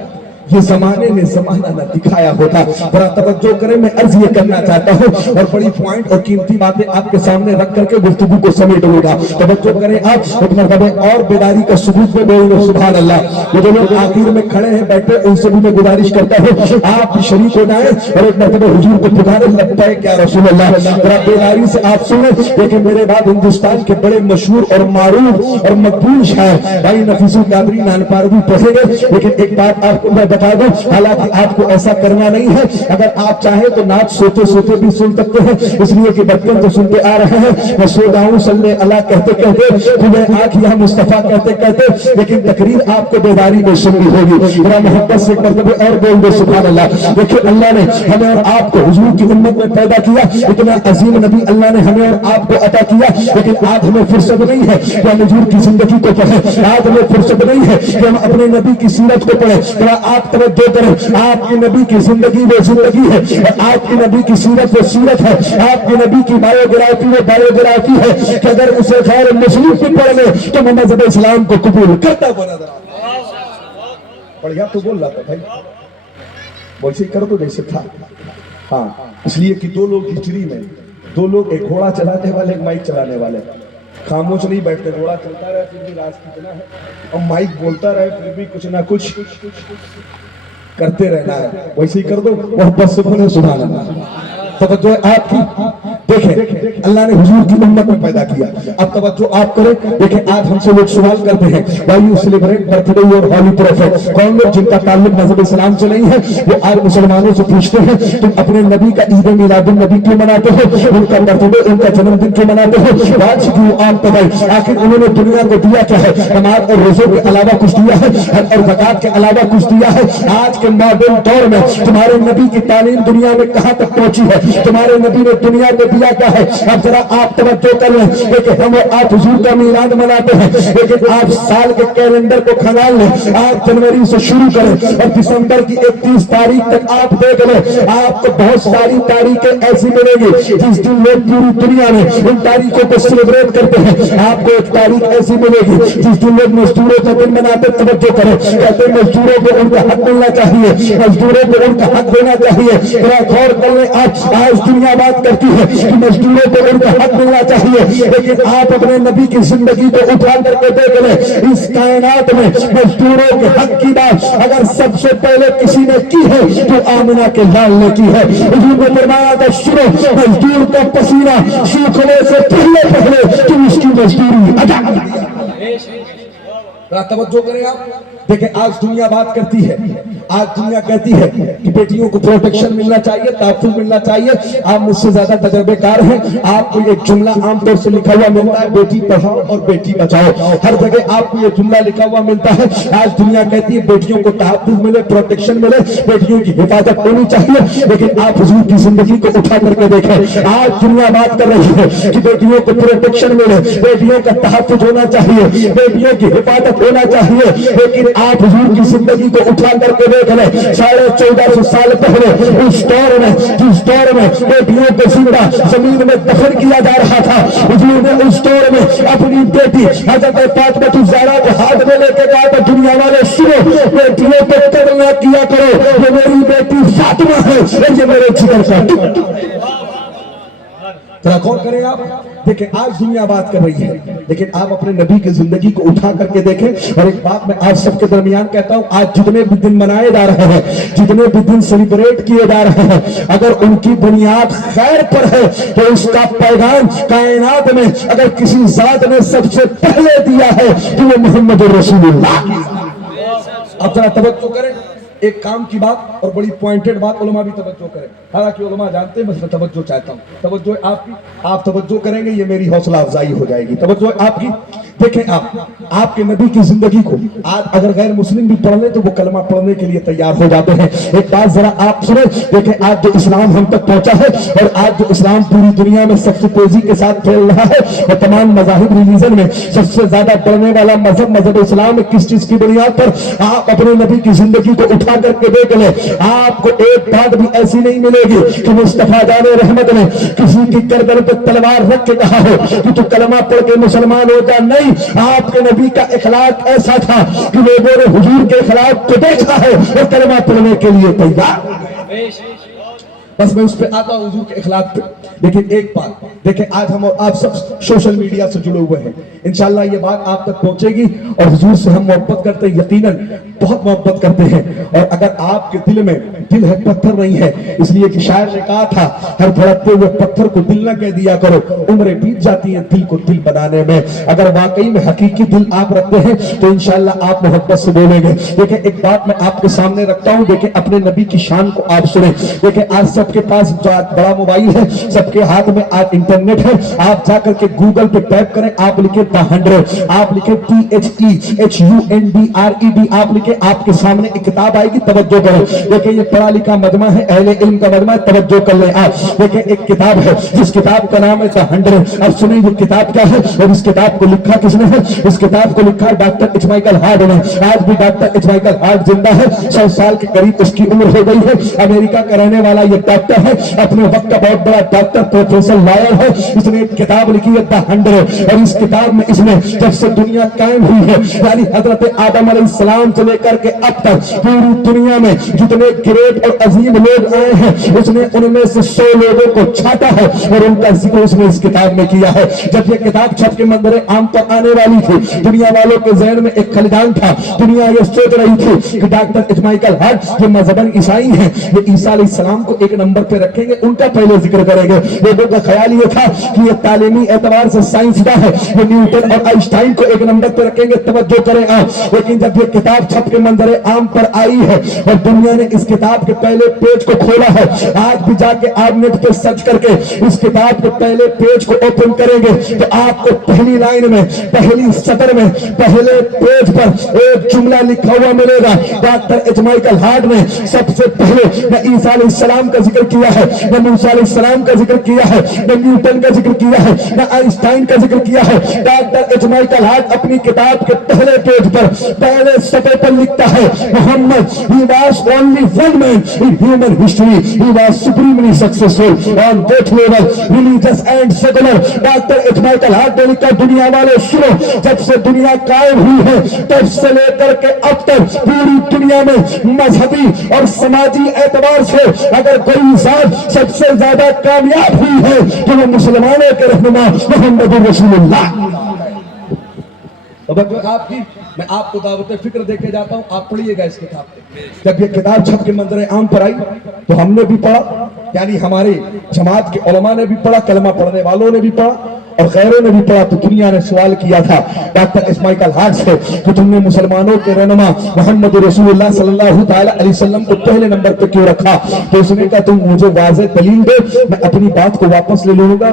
ये जमाने ने जमाना न दिखाया होता। बड़ा तवज्जो करें, मैं अर्ज ये करना चाहता हूँ और बड़ी पॉइंट और कीमती बातें आपके सामने रख करके गुफ्तगू को समेट लूंगा। तवज्जो करें आप, एक मरतबा और बेदारी का सबूत में बोलो सुभान अल्लाह। ये जो लोग आखिर में खड़े हैं बैठे, उनसे भी मैं गुजारिश करता हूँ आप शरीक हो जाए और एक मरतबा हुजूर को पुकारे, लब्बैक या रसूल अल्लाह। बड़ा बेदारी से आप सुने। लेकिन मेरे बाद हिंदुस्तान के बड़े मशहूर और मारूफ और मकबूल शायर भाई नफीसुल कादरी नानपारवी पढ़ेंगे। लेकिन एक बात आपको मैं बता दूं, हालांकि आपको ऐसा करना नहीं है, अगर आप चाहें तो नाच सोते सोते भी सुन सकते हैं, इसलिए कि बचपन तो सुनते आ रहे हैं। मैं सो जाऊं सल्ले अला कहते कहते, खुले आंख या मुस्तफा कहते कहते, लेकिन तकरीर आपको बेदारी में सुननी होगी। बड़ा मोहब्बत से एक मरतबा और बोल दो सुभान अल्लाह। देखिए अल्लाह ने हमें और आपको हुजूर की उम्मत में पैदा किया, इतना अजीम नबी अल्लाह ने हमें और आपको अता किया। लेकिन आज हमें फुर्सत नहीं है कि हम हुजूर की जिंदगी को पढ़े, आज हमें फुर्सत नहीं है कि हम अपने नबी की सीरत को पढ़े। थोड़ा आप तवज्जो करें, आपकी नबी की जिंदगी वो जिंदगी है और आपकी नबी की सीरत वो सीरत है, आपकी नबी की बायोग्राफी वो बायोग्राफी है कि अगर उसे खैर मुस्लिम भी पढ़ ले तो मजहब इस्लाम को कबूल करता बना। बढ़िया तो बोल रहा था भाई, वैसे कर दो जैसे था। हाँ, इसलिए कि दो लोग हिजरी में, दो लोग, एक घोड़ा चलाने वाले एक माइक चलाने वाले, खामोश नहीं बैठते। घोड़ा चलता रहे फिर भी राज कितना है, और माइक बोलता रहे फिर भी कुछ ना कुछ करते रहना है। वैसे ही कर दो, वह बस सुबह सुभान अल्लाह। तवज्जो आपकी देखें, अल्लाह ने हुजूर की उम्मत में पैदा किया। अब तवज्जो आप करें, देखें आज हमसे लोग सवाल करते हैं, व्हाई यू सेलिब्रेट बर्थडे और हॉली प्रॉफिट। कौन लोग जिनका ताल्लुक मजहब इस्लाम से नहीं है, वो आज मुसलमानों से पूछते हैं तुम अपने नबी का ईद मिलादुन नबी क्यों मनाते हो, उनका बर्थडे उनका जन्मदिन क्यों मनाते हो। आज क्यों आप तबाई, आखिर उन्होंने दुनिया को दिया क्या है, नमाज और रोजे के अलावा कुछ दिया है, हज और ज़कात के अलावा कुछ दिया है। आज के मॉडर्न दौर में तुम्हारे नबी की तालीम दुनिया में कहां तक पहुंची है, तुम्हारे नबी ने दुनिया को दिया क्या है। अब जरा आप तवज्जो कर लें, लेकिन हम आप हुजूर का मीलाद मनाते हैं, लेकिन आप साल के कैलेंडर को खंगाल लें, आप जनवरी से शुरू करें और दिसंबर की 31 तारीख तक आप देख लें, आपको बहुत सारी तारीखें ऐसी मिलेंगी जिस दिन लोग पूरी दुनिया में उन तारीखों को सेलिब्रेट करते हैं। आपको एक तारीख ऐसी मिलेगी जिस दिन लोग मजदूरों का दिन मनाते। तवज्जो करें, कहते मजदूरों को उनका हक मिलना चाहिए, मजदूरों को उनका हक देना चाहिए। थोड़ा गौर कर लें, आज दुनिया बात करती है कि मजदूरों को उनका हक मिलना चाहिए, लेकिन आप अपने नबी की जिंदगी को उठा करके देख लें, इस कायनात में मजदूरों के हक की बात अगर सबसे पहले किसी ने की है तो आमिना के लाल ने की है। हुजूर ने फरमाया था सुनो, मजदूर का पसीना सूखने से पहले तुम इसकी मजदूरी अदा कर दिया। तवज्जो करें आप, देखें आज दुनिया बात करती है, आज दुनिया कहती है कि बेटियों को प्रोटेक्शन मिलना चाहिए, तहफ़्फ़ुज़ मिलना चाहिए। आप मुझसे ज्यादा तजर्बेकार हैं, आपको ये जुमला आमतौर से लिखा हुआ मिलता है, बेटी पढ़ाओ और बेटी बचाओ। हर जगह आपको ये जुमला लिखा हुआ मिलता है। आज दुनिया कहती है बेटियों को तहफ़्फ़ुज़ मिले, प्रोटेक्शन मिले, बेटियों की हिफाजत होनी चाहिए, लेकिन आप हुजूर की जिंदगी को उठा करके देखें। आज दुनिया बात कर रही है कि बेटियों को प्रोटेक्शन मिले, बेटियों का तहफ़्फ़ुज़ होना चाहिए, बेटियों की हिफाजत होना चाहिए, लेकिन आप हुजूर की जिंदगी को उठा करके देख लें। 1450 साल पहले उस दौर में, जिस दौर में बेटियों को जिंदा जमीन में दफन किया जा रहा था, हुजूर ने उस दौर में अपनी बेटी हज़रत फातिमा ज़हरा को हाथ में लेके कहा था दुनिया वाले सुनो, बेटियों को करना किया करो, ये मेरी बेटी फातिमा है, ये मेरे जिगर का टुकड़ा। जरा कौन करें आप? देखें, आज दुनिया बात कर रही है, लेकिन आप अपने नबी की जिंदगी को उठा करके देखें। और एक बात मैं आप सबके दरमियान कहता हूं, आज जितने भी दिन मनाए जा रहे हैं, जितने भी दिन सेलिब्रेट किए जा रहे हैं, अगर उनकी बुनियाद खैर पर है तो उसका पैगाम कायनात में अगर किसी जात ने सबसे पहले दिया है तो वो मोहम्मद रसूलुल्लाह। अब जरा तवज्जो करें, एक काम की बात और बड़ी पॉइंटेड बात उलमा भी तवज्जो करें। हालांकि उलमा जानते हैं, बस मैं तवज्जो चाहता हूं। तवज्जो है आपकी, आप तवज्जो करेंगे, ये मेरी हौसला अफजाई हो जाएगी। तवज्जो है आपकी। देखें, आपके नबी की जिंदगी को आज अगर गैर मुस्लिम भी पढ़ ले तो वो कलमा पढ़ने के लिए तैयार हो जाते हैं। एक बात जरा आप सुने, देखें, आज जो इस्लाम हम तक पहुंचा है और आज जो इस्लाम पूरी दुनिया में सबसे तेजी के साथ फैल रहा है और तमाम मज़ाहिब रिलीजन में सबसे ज्यादा बढ़ने वाला मजहब इस्लाम है, किस चीज की बुनियाद पर? आप अपने नबी की जिंदगी को उठा करके देख ले, आपको एक बात भी ऐसी नहीं मिलेगी कि मुस्तफा जाने रहमत ने किसी की गर्दन पर तलवार रख के कहा हो कि तू कलमा पढ़ के मुसलमान हो जा। नहीं, आपके नबी का इखलाक ऐसा था कि लोगों ने हुजूर के इखलाक को देखा है और कलमा पढ़ने के लिए तैयार। बस मैं उस पे आता हूं, हुजूर के इखलाक पे। लेकिन एक बात देखें, आज हम और आप सब सोशल मीडिया से जुड़े हुए हैं, इंशाल्लाह ये बात आप तक पहुंचेगी। और हुजूर से हम मोहब्बत करते हैं, यकीनन बहुत मोहब्बत करते हैं। और अगर आपके दिल में दिल है, पत्थर नहीं है, इसलिए कि शायर ने कहा था, हर धड़कते हुए पत्थर को दिल न कह दिया करो, उम्रें बीत जाती हैं दिल को दिल बनाने में। अगर वाकई में हकीकी दिल आप रखते हैं तो इंशाल्लाह आप मोहब्बत से बोलेंगे। देखें, एक बात मैं आपके सामने रखता हूं, देखें, अपने नबी की शान को आप सुने। देखें, आज सबके पास बड़ा मोबाइल है, सबके हाथ में आज इंटरनेट है। आप जाकर के गूगल पे टाइप करें, आप लिखे द 100, आप लिखे THEHUNDRED, आप लिखे, आपके सामने एक किताब आएगी। तवज्जो करें, देखिए ये पढ़ा लिखा मजमा है, अहले इल्म का मजमा है, तवज्जो कर लें आप। देखिए एक किताब है जिस किताब का नाम है द 100। अब सुनिए ये किताब क्या है और इस किताब को लिखा किसने है? इस किताब को लिखा डॉक्टर एच माइकल हार्ट ने। आज भी डॉक्टर एच माइकल हार्ट जिंदा है, 100 साल के करीब उसकी उम्र हो गई है। अमेरिका का रहने वाला ये डॉक्टर है, अपने वक्त का बहुत बड़ा डॉक्टर, प्रोफेसर, लॉयर है। इसने एक किताब लिखी है द 100 और इस किताब में इसने जब से दुनिया कायम हुई है, यानी हजरत आदम अलैहिस्सलाम से लेकर के अब तक पूरी दुनिया में जितने ग्रेट और अजीम लोग आए हैं, उसने उनमें से 100 लोगों को छाटा है और उनका जिक्र उसने इस किताब में किया है। जब ये किताब छप के मंजर आम पर आने वाली थी, दुनिया वालों के ज़हन में एक खलिदान था। दुनिया ये सोच रही थी कि डॉक्टर एच माइकल हार्ट जो मजहबन ईसाई हैं, ये ईसा अलैहिस्सलाम को एक नंबर पे रखेंगे, उनका पहले जिक्र करेंगे। लोगों का ख्याल ये था कि ये तालीमी एतबार से साइंसदान है, ये न्यूटन और आइंस्टाइन को एक नंबर पे रखेंगे। तवज्जो करें आप। लेकिन जब ये किताब छप के मंजर आम पर आई है और दुनिया ने इस किताब के पहले पेज को खोला है, आज भी जाके आप नेट पे सर्च करके इस किताब के पहले पेज को ओपन करेंगे तो आपको पहली लाइन में, पहली सतर में, पहले पेज पर एक जुमला लिखा हुआ मिलेगा। डॉक्टर एच माइकल हार्ट ने सबसे पहले न ईसा अलैहिस्सलाम का जिक्र किया है, न मूसा अलैहिस्सलाम का जिक्र किया है, न न्यूटन का जिक्र किया है, न आइंस्टाइन का जिक्र किया है। डॉक्टर एच माइकल हार्ट अपनी किताब के पहले पेज पर, पहले सतह पर लिखता है, Mohammad he was only one man in human history, he was supremely successful on both levels, religious and secular। Doctor H Michael Hart ने लिखा, दुनिया वाले सुनो, जब से दुनिया कायम हुई है तब से लेकर के अब तक पूरी दुनिया में मजहबी और समाजी एतबार से अगर कोई जात सबसे ज्यादा कामयाब हुई है तो वो मुसलमानों के रहनुमा मोहम्मद रसूलुल्लाह। अब आपकी मैं आपको दावत फिक्र देके जाता हूं, आप पढ़िएगा इस किताब पे। जब ये किताब छप के मंजर आम पर आई तो हमने भी पढ़ा, यानी हमारे जमात के उलमा ने भी पढ़ा, कलमा पढ़ने वालों ने भी पढ़ा और गैरों ने भी पढ़ा। तो दुनिया ने सवाल किया था डॉक्टर एच माइकल हार्ट से कि तुमने मुसलमानों के रहनुमा मोहम्मद रसूलुल्लाह सल्लल्लाहु तआला अलैहि वसल्लम को पहले नंबर पे क्यों रखा? तो उसने कहा, तुम मुझे वाज़ेह दलील दे, मैं अपनी बात को वापस ले लूंगा,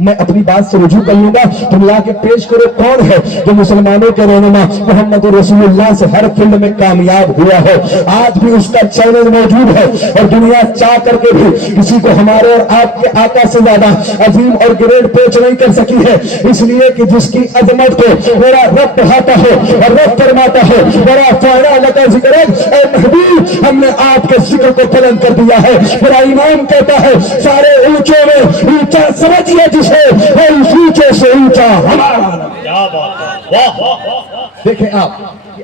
मैं अपनी बात से रुजू कर लूंगा। तुम ला के पेश करो कौन है जो मुसलमानों के रहनुमा मोहम्मद रसूलुल्लाह से हर फील्ड में कामयाब हुआ है। आज भी उसका चैलेंज मौजूद है और दुनिया चाह करके भी किसी को हमारे और आपके आका से ज्यादा अजीम और ग्रेट पेश नहीं कर सकी है, इसलिए कि जिसकी अजमत को मेरा रब बढ़ाता है और रब फरमाता है, मेरा फायदा लगा जिक्र ए महबूब, हमने आपके जिक्र को बुलंद कर दिया है। मेरा इमाम कहता है, सारे ऊंचों में ऊंचा समझिए जिसे, ऊंचे से ऊंचा हमारा। देखें आप,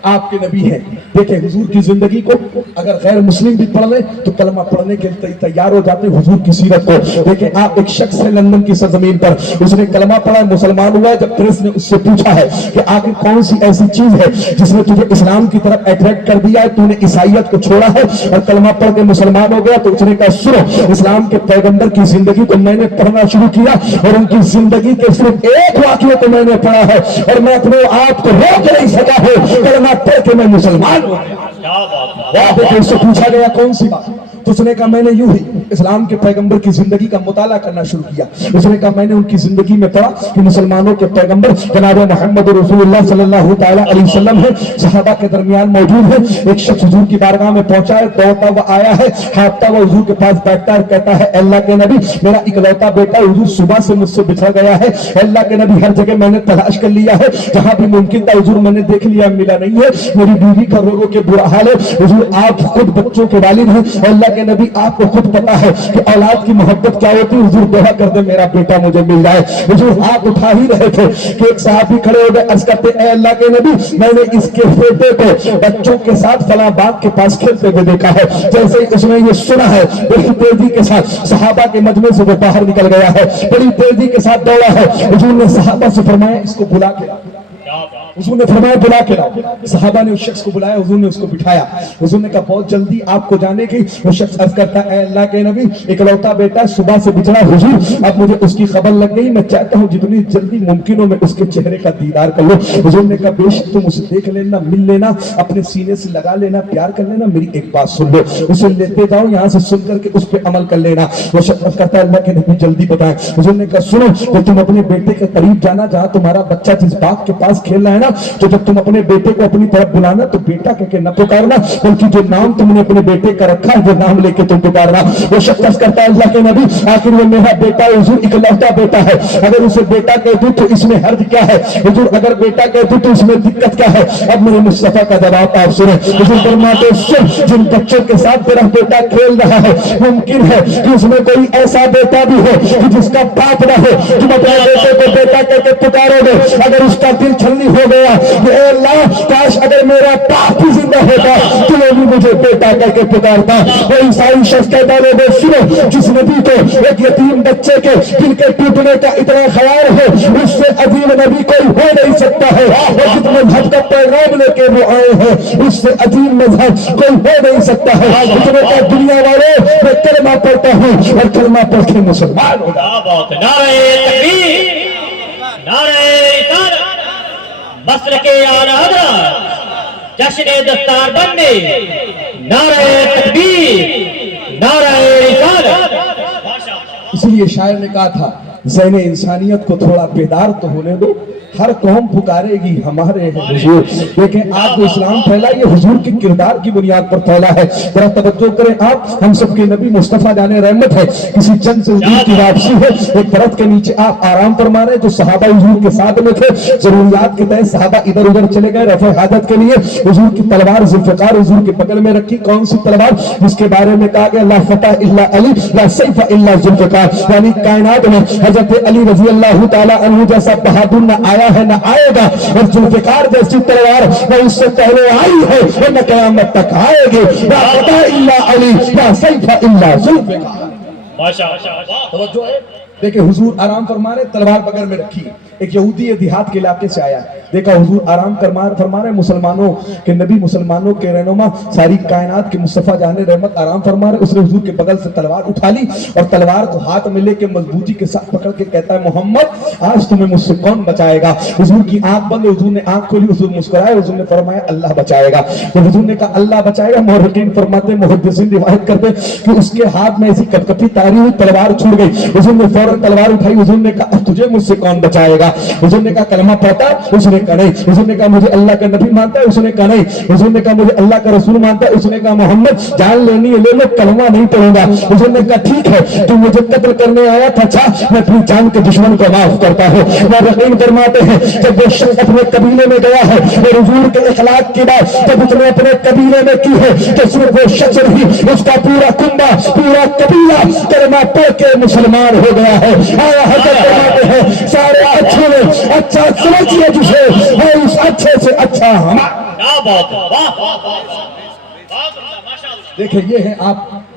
آپ کے نبی ہیں. دیکھیں حضور کی زندگی کو اگر غیر مسلم بھی پڑھ لیں تو کلمہ پڑھنے کے لیے تیار ہو جاتے حضور کی سیرت کو. دیکھیں آپ ایک شخص ہے لندن کی سرزمین پر, اس نے کلمہ پڑھا, مسلمان ہوا ہے. جب پریس نے اس سے پوچھا ہے کہ آخر کون سی ایسی چیز ہے جس نے تجھے اسلام کی طرف اٹریکٹ کر دیا ہے, تو نے عیسائیت کو چھوڑا ہے اور کلمہ پڑھ کے مسلمان ہو گیا, تو اس نے کہا سنو, اسلام کے پیغمبر کی زندگی کو میں نے پڑھنا شروع کیا اور ان کی زندگی کے صرف ایک واقعے کو میں نے پڑھا ہے اور میں اپنے آپ کو روک نہیں سکا ہوں, کلمہ پڑھ کے میں مسلمان ہوں. اس سے پوچھا گیا کون سی بات, تو اس نے کہا میں نے یوں ہی اسلام کے پیغمبر کی زندگی کا مطالعہ کرنا شروع کیا. اس نے کہا میں نے ان کی زندگی میں پڑھا کہ مسلمانوں کے پیغمبر جناب محمد رسول اللہ صلی اللہ تعالی علیہ وسلم ہے, صحابہ کے درمیان موجود ہے. ایک شخص حضور کی بارگاہ میں پہنچا ہے, دوڑتا ہوا آیا ہے, ہانپتا ہوا حضور کے پاس بیٹھتا ہے اور کہتا ہے اللہ کے نبی میرا اکلوتا بیٹا حضور صبح سے مجھ سے بچھڑ گیا ہے. اللہ کے نبی ہر جگہ میں نے تلاش کر لیا ہے, جہاں بھی ممکن تھا حضور میں نے دیکھ لیا, ملا نہیں ہے. میری بیوی کا رو رو کے برا حال ہے. حضور آپ خود بچوں کے والد ہیں, اللہ کے نبی آپ کو خود پتا ہے کہ اولاد کی محبت کیا ہوتی ہے. حضور دعا کر دے میرا بیٹا مجھے مل جائے. حضور ہاتھ اٹھا ہی رہے تھے کہ ایک صحابی کھڑے ہو گئے, عرض کرتے اے اللہ کے نبی میں نے اس کے بیٹے کو بچوں کے ساتھ فلاں باغ کے پاس کھیلتے ہوئے دیکھا ہے. جیسے ہی اس نے یہ سنا ہے بڑی تیزی کے ساتھ صحابہ کے مجمع سے وہ باہر نکل گیا ہے, بڑی تیزی کے ساتھ دوڑا ہے. حضور نے صحابہ سے فرمایا اس کو بلا کے, حضور نے فرمایا بلا کے لاؤ. صحابہ نے اس شخص کو بلایا, حضور نے اس کو بٹھایا. حضور نے کہا بہت جلدی آپ کو جانے کی. وہ شخص عرض کرتا اے اللہ کے نبی اکلوتا بیٹا صبح سے بچڑا حضور, اب مجھے اس کی خبر لگ گئی, میں چاہتا ہوں جتنی جلدی ممکن ہو میں اس کے چہرے کا دیدار کر لوں. حضور نے کہا بے شک تم اسے دیکھ لینا, مل لینا, اپنے سینے سے لگا لینا, پیار کر لینا, میری ایک بات سن لو, اسے لیتے جاؤ یہاں سے سن کر کے اس پہ عمل کر لینا. وہ شخص عرض کرتا ہے اللہ کے نبی جلدی بتائیں. حضور نے کہا سنو کہ تم اپنے بیٹے کے قریب جانا جہاں تمہارا بچہ جس باغ کے پاس کھیل رہا ہے نا, تو جب تم اپنے بیٹے کو اپنی طرف بلانا تو بیٹا کہہ کے نہ پکارنا, بلکہ جو نام تم نے اپنے بیٹے کا رکھا ہے وہ نام لے کے تم پکارنا. وہ شخص کرتا ہے اللہ کے نبی آخر وہ میرا بیٹا حضور اکلوتا بیٹا ہے, اگر اسے بیٹا کہہ دوں تو اس میں حرج کیا ہے حضور, اگر بیٹا کہہ دوں تو اس میں دقت کیا ہے. اب میرے مصطفیٰ کا جواب آپ سنیں. حضور فرماتے ہیں جن بچوں کے ساتھ تیرا بیٹا کھیل رہا ہے ممکن ہے کہ اس میں کوئی ایسا بیٹا بھی ہو جس کا باپ نہ ہو, تم اپنے بیٹے کو بیٹا کہہ کے پکارو گے, اگر اس کا دل چھلنی ہو گیا اے اللہ کاش اگر میرا باپ بھی زندہ ہوتا تو وہ بھی مجھے بیٹا کہہ کے پکارتا. وہ عیسائی شخص کہتا ہے وہ سنو جس نبی کو ایک یتیم بچے کے دل کے ٹوٹنے کا اتنا خیال ہے اس سے عظیم نبی کوئی ہو نہیں سکتا ہے. وہ جس مذہب کا پیغام لے کے وہ آئے ہیں اس سے عظیم مذہب کوئی ہو نہیں سکتا ہے. اس نے کہا دنیا والے میں کلمہ پڑھتا ہوں اور کلمہ پڑھ کے مسلمان ہوگا. نعرہ تکبیر, نعرہ رسالت, مصر کے اعلی حضرت جشن دستار بندے, نعرہ تکبیر, نعرہ رسالت. اس لیے شاعر نے کہا تھا ذہن انسانیت کو تھوڑا بیدار تو ہونے دو, ہر قوم پکارے گی ہمارے حضور. لیکن آپ کو اسلام پھیلا یہ حضور کی کردار کی بنیاد پر پھیلا ہے. ذرا توجہ کریں آپ, ہم سب کے نبی مصطفیٰ جان رحمت ہے, کسی چند سے حضور کی واپسی ہے, ایک درخت کے نیچے آپ آرام فرما رہے جو صحابہ حضور کے ساتھ میں تھے. ضروریات کے تحت صحابہ ادھر ادھر چلے گئے رفع حاجت کے لیے. حضور کی تلوار ذوالفقار حضور کے بغل میں رکھی. کون سی تلوار جس کے بارے میں کہا گیا لا فتح الا علی لا سیف الا ذوالفقار, یعنی کائنات میں حضرت علی رضی اللہ تعالی عنہ جیسا بہادر نہ آیا ہے نہ آئے گا, اور ذوالفقار جیسی تلوار نہ اس سے پہلے آئی ہے اور نہ قیامت تک آئے گی. لا فتح الا علی لا سیف الا ذوالفقار. توجہ ہے. دیکھیں حضور آرام فرما رہے, تلوار بغل میں رکھی. ایک یہودی دیہات کے علاقے سے آیا, دیکھا حضور آرام فرما رہے, مسلمانوں کے نبی مسلمانوں کے رہنما ساری کائنات کے مصطفیٰ جان رحمت آرام فرما رہے. اس نے حضور کے بغل سے تلوار اٹھا لی اور تلوار کو ہاتھ میں لے کے مضبوطی کے ساتھ پکڑ کے کہتا ہے محمد آج تمہیں مجھ سے کون بچائے گا. حضور کی آنکھ بند, حضور نے آنکھ کھولی, حضور مسکرائے, حضور نے فرمایا اللہ بچائے گا. تو حضور نے کہا اللہ بچائے گا. محققین فرماتے محدثین روایت کرتے کہ اس کے ہاتھ میں ایسی کپکپی تاری ہوئی, تلوار چھوٹ گئی. حضور نے فوراً تلوار اٹھائی. حضور نے کہا تجھے مجھ سے کون بچائے گا. حضور نے کہا کلمہ پڑھتا, اس نے کہا نہیں. حضور نے کہا مجھے اللہ کا نبی مانتا ہے, اس نے کہا نہیں. حضور نے کہا مجھے اللہ کا رسول مانتا ہے, اس نے کہا محمد جان لینی ہے لے لو, کلمہ نہیں پڑھوں گا. حضور نے کہا ٹھیک ہے تو مجھے قتل کرنے آیا تھا, اچھا میں اپنی جان کے دشمن کو معاف کرتا ہوں. محققین فرماتے ہیں جب وہ شخص اپنے قبیلے میں گیا ہے اور حضور کے اخلاق کی بات جب اس نے اپنے قبیلے میں کی ہے تو صرف وہ شخص نہیں, اس کا پورا کنبہ پورا قبیلہ کلمہ پڑھ کے مسلمان ہو گیا ہے. آیا حضرت فرماتے ہیں سارے اچھے میں اچھا سمجھیے جسے ہے اس اچھے سے اچھا ہمارا. बात है, वाह वाह वाह, देखें ये है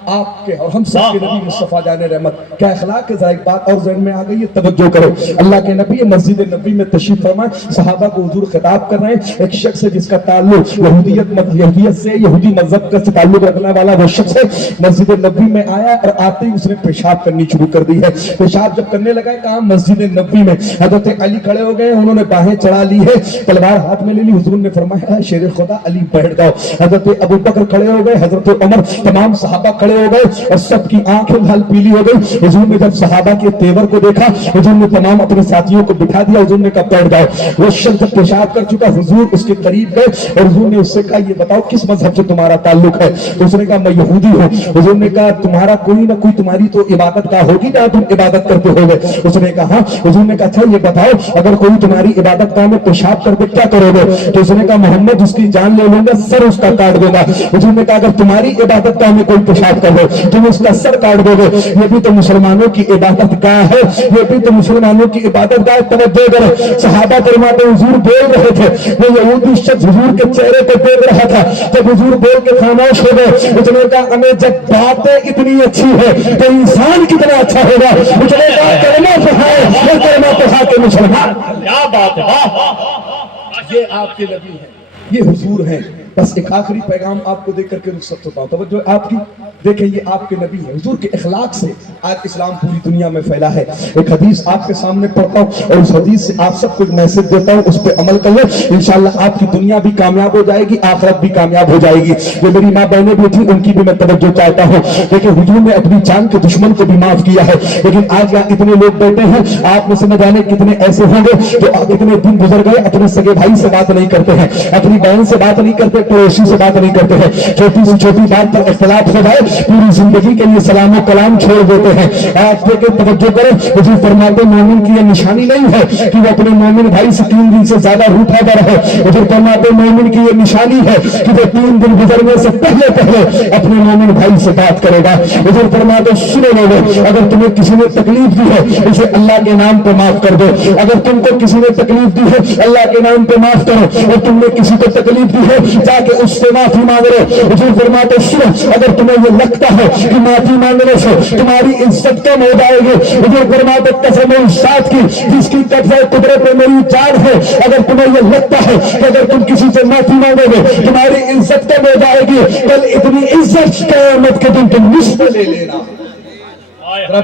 आपके और हम सब के नबी मुस्तफा जाने रहमत। क्या अखलाक है, जरा एक बात और ज़हन में आ गई है, तवज्जो करो। अल्लाह के नबी मस्जिद नबी में तशरीफ फरमाए, सहाबा को हुजूर खिताब कर रहे हैं। एक शख्स है जिसका ताल्लुक यहूदियत से, यहूदी मजहब का ताल्लुक रखने वाला वो शख्स है, मस्जिद नबी में आया और आते ही उसने पेशाब करनी शुरू कर दी है। पेशाब जब करने लगा, कहा मस्जिद नबी में हजरत अली खड़े हो गए, उन्होंने बाहें चढ़ा ली है, तलवार हाथ में ले ली। हुजूर ने फरमाया शेर खुदा अली बैठ जाओ। हजरत अबू बकर खड़े हो गए, हजरत उमर, तमाम सहाबा खड़े हो गए और सबकी आंखें लाल पीली हो गई। हुजूर ने जब सहाबा के तेवर को देखा, हुजूर ने तमाम अपने साथियों को बिठा दिया। हुजूर ने कहा बैठ जाओ। वो शख्स पेशाब कर चुका, हुजूर उसके करीब गए और हुजूर ने उससे कहा ये बताओ किस मजहब से तुम्हारा ताल्लुक है। तो उसने कहा मैं यहूदी हूँ। हुजूर ने कहा तुम्हारा कोई ना कोई तुम्हारी तो इबादत का होगी ना, तुम इबादत करते होगे। उसने कहा, हुजूर ने कहा अच्छा ये बताओ अगर कोई तुम्हारी इबादत का में पेशाब कर दे क्या करोगे। तो उसने कहा मोहम्मद उसकी जान ले लूंगा, सर उसका काट दूंगा। हुजूर ने कहा अगर तुम्हारी इबादत का में कोई पेशाब कर दे तुम उसका सर काट दोगे। ये भी तो मुसलमानों की इबादत गाह है, ये भी तो मुसलमानों की इबादत गाह। तवज्जो करो, सहाबा फरमाते हुजूर बोल रहे थे, वो यहूदी शख्स हुजूर के चेहरे को देख रहा था। जब हुजूर बोल के खामोश हो गए, उसने कहा हमें जब बातें इतनी अच्छी है तो इंसान कितना अच्छा होगा। उसने कहा कलमा पढ़ाए और कलमा पढ़ा के मुसलमान। क्या बात है, वाह वाह, ये आपके नबी हैं, ये हुजूर हैं। बस एक आखिरी पैगाम आपको देख करके रुखसत होता हूं। तवज्जो आपकी, देखें ये आपके नबी है, हुजूर के इखलाक से आज इस्लाम पूरी दुनिया में फैला है। एक हदीस आपके सामने पढ़ता हूं और उस हदीस से आप सबको एक मैसेज देता हूं, उस पर अमल कर लो, इंशाअल्लाह आपकी दुनिया भी कामयाब हो जाएगी, आखिरत भी कामयाब हो जाएगी। जो मेरी माँ बहनें भी थी उनकी भी मैं तवज्जो चाहता हूँ। देखिए हुजूर ने अपनी जान के दुश्मन को भी माफ किया है, लेकिन आज यहाँ इतने लोग बैठे हैं, आप में से न जाने कितने ऐसे होंगे जो इतने दिन गुजर गए अपने सगे भाई से बात नहीं करते हैं, अपनी बहन से बात नहीं करते, पड़ोसी से बात नहीं करते हैं। छोटी सी छोटी बात पर इख्तिलाफ हो जाए पूरी जिंदगी के लिए सलाम कलाम छोड़ देते हैं। आज देखे तवज्जो करें, हुजूर फरमाते मोमिन की यह निशानी नहीं है कि वो अपने मोमिन भाई से 3 दिन से ज्यादा रूठा जा रहा है। हुजूर फरमाते मोमिन की यह निशानी है कि वो 3 दिन गुजरने से पहले पहले अपने मोमिन भाई से बात करेगा। हुजूर फरमाते सुनो लोगों, अगर तुम्हें किसी ने तकलीफ दी है उसे अल्लाह के नाम पे माफ कर दो। अगर तुमको किसी ने तकलीफ दी है अल्लाह के नाम पे माफ करो, और तुमने किसी को तकलीफ दी है जाके उससे माफी मांग लो। हुजूर फरमाते सुनो, अगर तुम्हें ये लगता है कि माफी मांगने से तुम्हारी इज्जत कम हो जाएगी, हुजूर फरमाते कसम उस जात की जिसकी कब्ज़े कुदरत में मेरी जान है, अगर तुम्हें ये लगता है कि अगर तुम किसी से माफी मांगोगे तुम्हारी इज्जत कम हो जाएगी, कल इतनी इज्जत क़यामत के दिन तुम मुझ से ले लेना।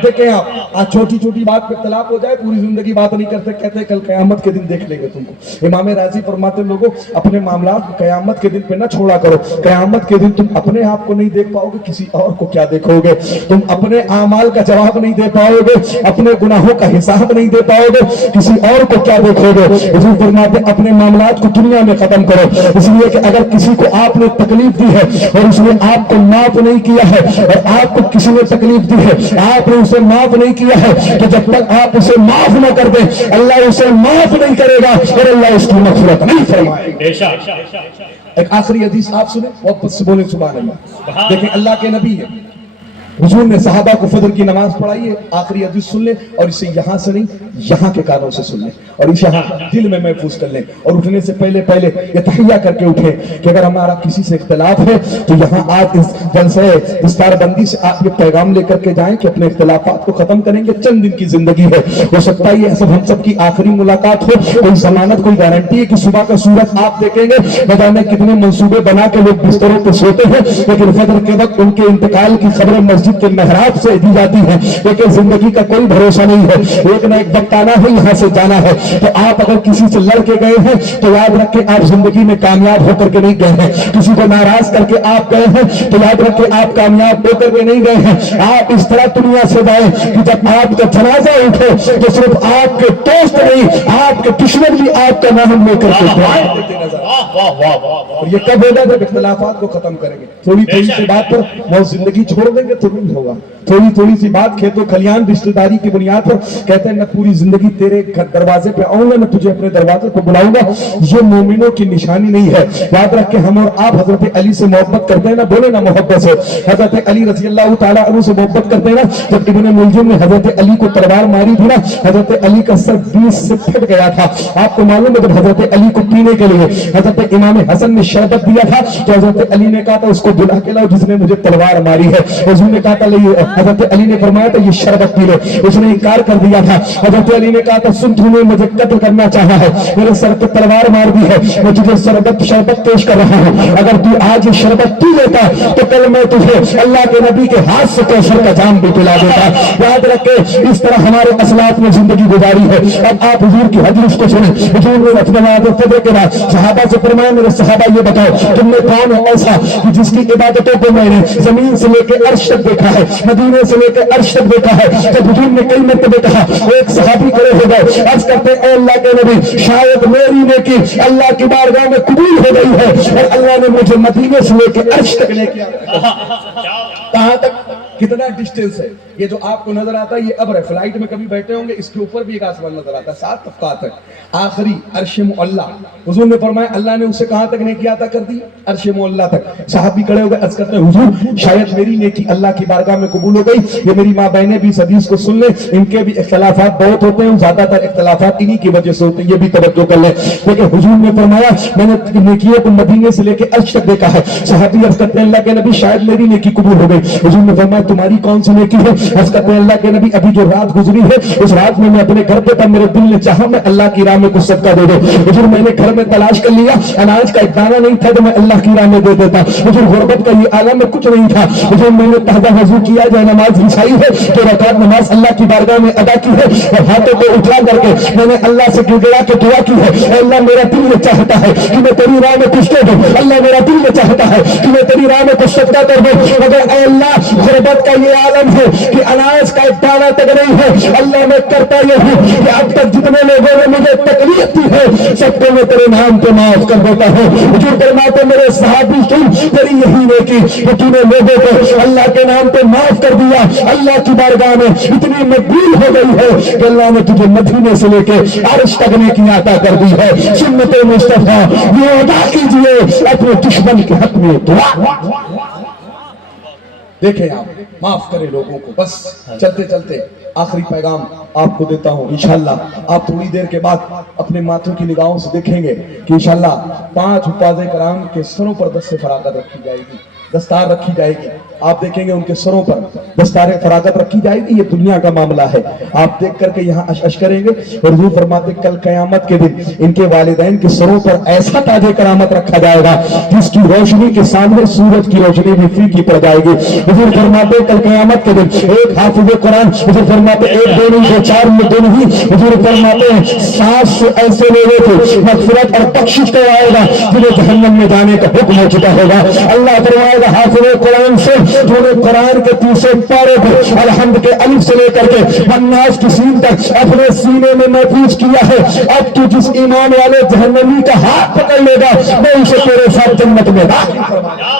देखें आप आज छोटी छोटी बात पे इख्तिलाफ हो जाए पूरी जिंदगी बात नहीं करते, कहते कल कयामत के दिन देख लेंगे तुमको। इमाम राजी फरमाते लोगों अपने मामलात को कयामत के दिन पे ना छोड़ा करो, कयामत के दिन तुम अपने आप को नहीं देख पाओगे, किसी और को क्या देखोगे। तुम अपने आमाल का जवाब नहीं दे पाओगे, अपने गुनाहों का हिसाब नहीं दे पाओगे, किसी और को क्या देखोगे। हुजूर फरमाते अपने मामलात को दुनिया में खत्म करो, इसलिए कि अगर किसी को आपने तकलीफ दी है और उसने आपको माफ नहीं किया है और आपको किसी ने तकलीफ दी है आपने उसे माफ नहीं किया है, तो जब तक आप उसे माफ न कर दे अल्लाह उसे माफ नहीं करेगा और अल्लाह उसकी मग़फ़िरत नहीं फरमाएगा। एक आखिरी हदीस आप सुने, मोहब्बत से बोले सुभान अल्लाह। देखें अल्लाह के नबी है, हुजूर ने सहाबा को फजर की नमाज पढ़ाई है। आखिरी हदीस सुन ले और इसे यहाँ से नहीं यहाँ के कानों से सुन ले और इसे दिल में महफूज कर ले और उठने से पहले पहले ये तहिया करके उठे कि अगर हमारा किसी से इख्तिलाफ है तो यहाँ आज इस जलसे इफ्तारबंदी से आप ये पैगाम लेकर के जाएं कि अपने इख्तिलाफात को खत्म करेंगे। चंद दिन की जिंदगी है, हो सकता है ये सब हम सब की आखिरी मुलाकात हो, कोई जमानत कोई गारंटी है कि सुबह का सूरज आप देखेंगे, न जाने कितने मंसूबे बना के लोग बिस्तरों पर सोते हैं, लेकिन फजर के वक्त उनके इंतकाल की खबरें मस्जिद के मेहराब से दी जाती है, लेकिन जिंदगी का कोई भरोसा नहीं है, एक ना एक वक्त आना है, यहाँ से जाना है। तो आप अगर किसी से लड़के गए हैं तो याद रखें आप जिंदगी में कामयाब होकर के नहीं गए हैं, किसी को नाराज करके आप गए हैं तो याद रखें आप कामयाब होकर के नहीं गए हैं। आप इस तरह दुनिया से जाए कि जब आपका जनाजा उठे तो सिर्फ आपके दोस्त नहीं आपके दुश्मन भी आपका नाम लेकर के और ये कब होगा जब इख्तिलाफात को खत्म करेंगे। थोड़ी थोड़ी सी बात पर बहुत जिंदगी छोड़ देंगे तो नहीं होगा। थोड़ी थोड़ी सी बात, खेतों खलियान रिश्तेदारी की बुनियाद पर कहते हैं न पूरी जिंदगी तेरे दरवाजे पे आऊंगा न तुझे अपने दरवाजे पे बुलाऊंगा, ये मोमिनों की निशानी नहीं है। याद रख के हम और आप हजरत अली से मोहब्बत करते हैं ना, बोले ना मोहब्बत से। हजरत अली रजी अल्लाह तआला अन्हु से मोहब्बत करते हैं ना। जब इब्ने मुलजिम ने हजरत अली को तलवार मारी थी ना, हजरत अली का सर 20 से फट गया था। आपको मालूम है जब हजरत अली को पीने के लिए हजरत इमाम हसन ने शरबत दिया था तो हजरत अली ने कहा था उसको बुला के लाओ जिसने मुझे तलवार मारी है। हुजूर ने कहा था हजरत अली ने फरमाया था ये शरबत पी ले, उसने इनकार कर दिया था। हजरत अली ने कहा था सुन तूने मुझे कत्ल करना चाहा है, मेरे सर पे तलवार मार दी है, मैं तुझे शरबत पेश कर रहा हूँ, अगर तू आज ये शरबत पी लेता तो कल मैं तुझे अल्लाह के नबी के हाथ से कौशल का जाम भी पिला देता। याद रखे इस तरह हमारे असलाफ ने जिंदगी गुजारी है। अब आप हुजूर की हदीस को सुने। हुजूर ने अपने वादे के बाद सहाबा से फरमाया मेरे सहाबा ये बताओ तुमने कौन है ऐसा कि जिसकी इबादतों को मैंने जमीन से लेकर अर्श तक देखा है, मदीने से लेकर अर्श तक देखा है। जब हुजूर ने कई मरतबे कहा वो एक सहाबी खड़े हो गए, अर्ज करते हैं अल्लाह के नबी शायद मेरी नेकी अल्लाह की बारगाह में कबूल हो गई है और अल्लाह ने मुझे मदीने से लेकर अर्श तक लेके कहां तक, कितना डिस्टेंस है। ये जो आपको नजर आता है ये अब्र है, फ्लाइट में कभी बैठे होंगे इसके ऊपर भी एक आसमान नजर आता है, 7 तबकात है। आखिरी अर्श मुअल्ला, हुजूर ने फरमाया अल्लाह ने उसे कहां तक नेकी अता कर दी, अर्श मुअल्ला तक। साहबी खड़े हो गए, अर्ज करते हैं हुजूर शायद मेरी नेकी अल्लाह की बारगाह में कबूल हो गई। ये मेरी माँ बहनें भी इस हदीस को सुन ले, इनके भी इख्तिलाफात बहुत होते हैं, ज्यादातर इख्तिलाफात इन्हीं की वजह से होते हैं, ये भी तवज्जो कर ले। लेकिन हुजूर ने फरमाया मैंने नेकियों को मदीने से लेकर अर्श तक देखा है। साहबी अर्ज करते हैं अल्लाह के नबी शायद मेरी नेकी कबूल हो गई। हुजूर ने फरमाया तुम्हारी कौन सी नेकी है? अर्ज करते हैं अल्लाह के नबी अभी जो रात गुजरी है उस रात में मैं अपने घर पे था, मेरे दिल ने चाहा मैं अल्लाह की राह में कुछ सदका दे दो। हुजूर मैंने घर में तलाश कर लिया, अनाज का एक दाना नहीं था तो मैं अल्लाह की राह में दे देता। हुजूर गुर्बत का ये आलम में कुछ नहीं था। हुजूर मैंने ताजा वजू किया, जो नमाज बिछाई है, तो रकात नमाज अल्लाह की बारगाह में अदा की है और हाथों को उठा करके मैंने अल्लाह से गिड़गिड़ा के दुआ की है अल्लाह मेरा दिल ये चाहता है कि मैं तेरी राह में कुछ दे दूं, अल्लाह मेरा दिल ये चाहता है कि मैं तेरी राह में कुछ सदका कर दूं। मगर अल्लाह गुर्बत का ये आलम है कि अनाज का एक दाना तक नहीं है, अल्लाह मैं करता ये हूँ कि अब तक जितने लोगों ने मुझे तकलीफ दी है सबको मैं तेरे नाम पे माफ कर देता हूँ। हुजूर फरमाते मेरे सहाबी सुन तेरी यही नेकी कि तूने लोगों को अल्लाह के नाम पे माफ कर दिया, अल्लाह की बारगाह में इतनी मकबूल हो गई है कि अल्लाह ने तुझे मदीने से लेके अर्श तक नेकी अता कर दी है। सुन्नत मुस्तफा ये अदा कीजिए अपने दुश्मन के हक में दुआ। देखें आप माफ करें लोगों को। बस चलते चलते आखिरी पैगाम आपको देता हूं। इंशाल्लाह आप थोड़ी देर के बाद अपने माथों की निगाहों से देखेंगे कि इंशाल्लाह 5 हुफ़ाज़े कराम के सरों पर दस्ते फरागत रखी जाएगी, दस्तार रखी जाएगी। आप देखेंगे उनके सरों पर दस्तार फरागत रखी जाएगी। ये दुनिया का मामला है, आप देख करके यहाँ अश करेंगे। और हुजूर फरमाते कल क़यामत के दिन इनके वालिदैन के सरों पर ऐसा ताजे करामत रखा जाएगा जिसकी रोशनी के सामने सूरज की रोशनी भी फीकी पड़ जाएगी। हुजूर फरमाते कल क़यामत के दिन एक हाफिज़ कुरान, हुजूर फरमाते एक दो नहीं 4 में 2 नहीं, हुजूर फरमाते 700 ऐसे लोगों को मग़फ़िरत और बख्शिश करवाएगा जिन्हें जहन्नम में जाने का हुक्म हो चुका होगा। अल्लाह फरमाएगा हाफिज़ कुरान से तूने कुरान के 300 पारे को अलहम्द के अलिफ से लेकर के वन्नास की सीन तक अपने सीने में महफूज किया है। अब तू जिस ईमान वाले जहन्नमी का हाथ पकड़ लेगा मैं उसे तेरे साथ जन्नत में दाखिल करवाऊंगा।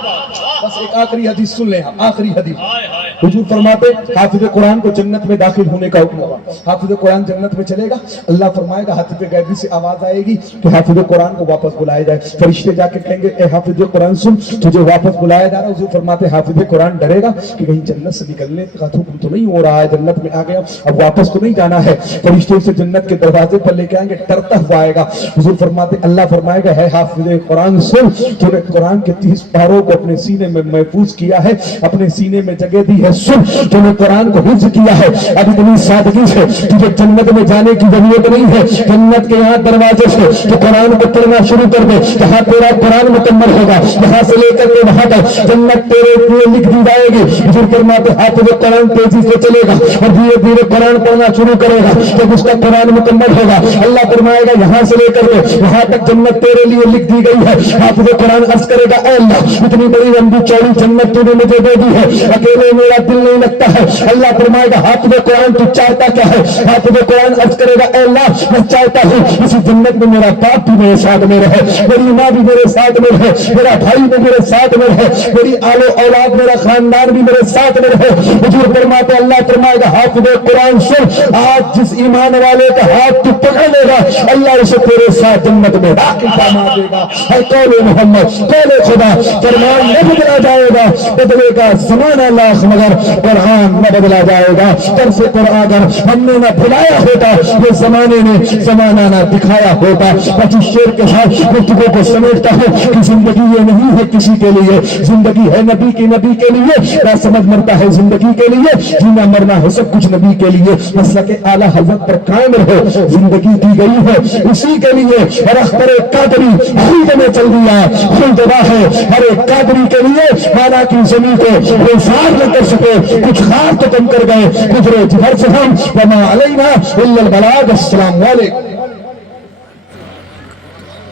बस एक आखिरी हदीस सुन ले, आखिरी हदीस। हुजूर फरमाते हाफिज़ कुरान को जन्नत में दाखिल होने का हुक्म होगा। हाफिज़ कुरान जन्नत में चलेगा, अल्लाह फरमाएगा हाफिज़ गैबी से आवाज आएगी कि हाफिज़ कुरान को वापस बुलाया जाए। फरिश्ते जाके कहेंगे ए हाफिज़ कुरान सुन तुझे वापस बुलाया जा रहा है। हुजूर फरमाते हाफिज़ कुरान डरेगा कि कहीं जन्नत से निकलने का हुक्म तो नहीं हो रहा है, जन्नत में आ गया अब वापस तो नहीं जाना है। फरिश्ते उसे जन्नत के दरवाजे पर लेके आएंगे, डरता हुआ आएगा। हुजूर फरमाते अल्लाह फरमाएगा है हाफिज़ कुरान सुन तूने कुरान के 30 पारों को अपने सीने में महफूज किया है, अपने सीने में जगह दी है। सुन तूने कुरान को हिफ्ज़ किया है, अब इतनी सादगी से तुझे जन्नत में जाने की जरूरत नहीं है। जन्नत के यहाँ दरवाजे से तो कुरान को पढ़ना शुरू कर दे, जहाँ तेरा कुरान मुकम्मल होगा यहाँ से लेकर के वहां तक जन्नत तेरे लिए लिख दी जाएगी। हुजूर फरमाते हाफिज़ कुरान तेजी से चलेगा और धीरे धीरे कुरान पढ़ना शुरू करेगा। जब उसका कुरान मुकम्मल होगा अल्लाह फरमाएगा यहाँ से लेकर के वहां तक जन्नत तेरे लिए लिख दी गई है। हाफिज़ कुरान अर्ज़ करेगा ऐ अल्लाह इतनी बड़ी लंबी चौड़ी जन्नत तूने मुझे दे दी है, अकेले मेरा دل نہیں لگتا ہے. اللہ فرمائے گا حافظ قرآن تو چاہتا کیا ہے؟ حافظ قرآن عرض کرے گا اے اللہ میں چاہتا ہوں اسی جنت میں میرا باپ بھی میرے ساتھ میں رہے, میری ماں بھی میرے ساتھ میں رہے, میرا بھائی بھی میرے ساتھ میں رہے, میری آل و اولاد میرا خاندان بھی میرے ساتھ میں رہے. حضور فرماتے اللہ فرمائے گا حافظ قرآن سن, آج جس ایمان والے کا ہاتھ تو پکڑ لے گا اللہ اسے تیرے ساتھ جنت میں داخل فرما دے گا. ہے قول محمد, قول خدا, فرمان نہ بدلا جائے گا, بدلے گا زمانہ لاکھ مگر قرآن نہ بدلا جائے گا. طرف قرآن اگر ہم نے نہ بھلایا ہوتا, یہ زمانے نے زمانہ نہ دکھایا ہوتا. بس شیر کے ساتھ گفتگو کو سمجھتا ہوں کہ زندگی یہ نہیں ہے کسی کے لیے, زندگی ہے نبی کی, نبی کے لیے. نہ سمجھ مرتا ہے زندگی کے لیے, جینا مرنا ہے سب کچھ نبی کے لیے. مسئلہ کے اعلیٰ حضرت پر قائم رہو, زندگی دی گئی ہے اسی کے لیے. اور اخبر قادری خود میں چل دیا, خود ہے ہر ایک قادری کے لیے. مانا کی زمین کو انسان نہ کر سکے, کچھ خار تو کم کر گئے, گزرے جبر سے ہم, وما علینا الا البلاغ. السلام علیکم.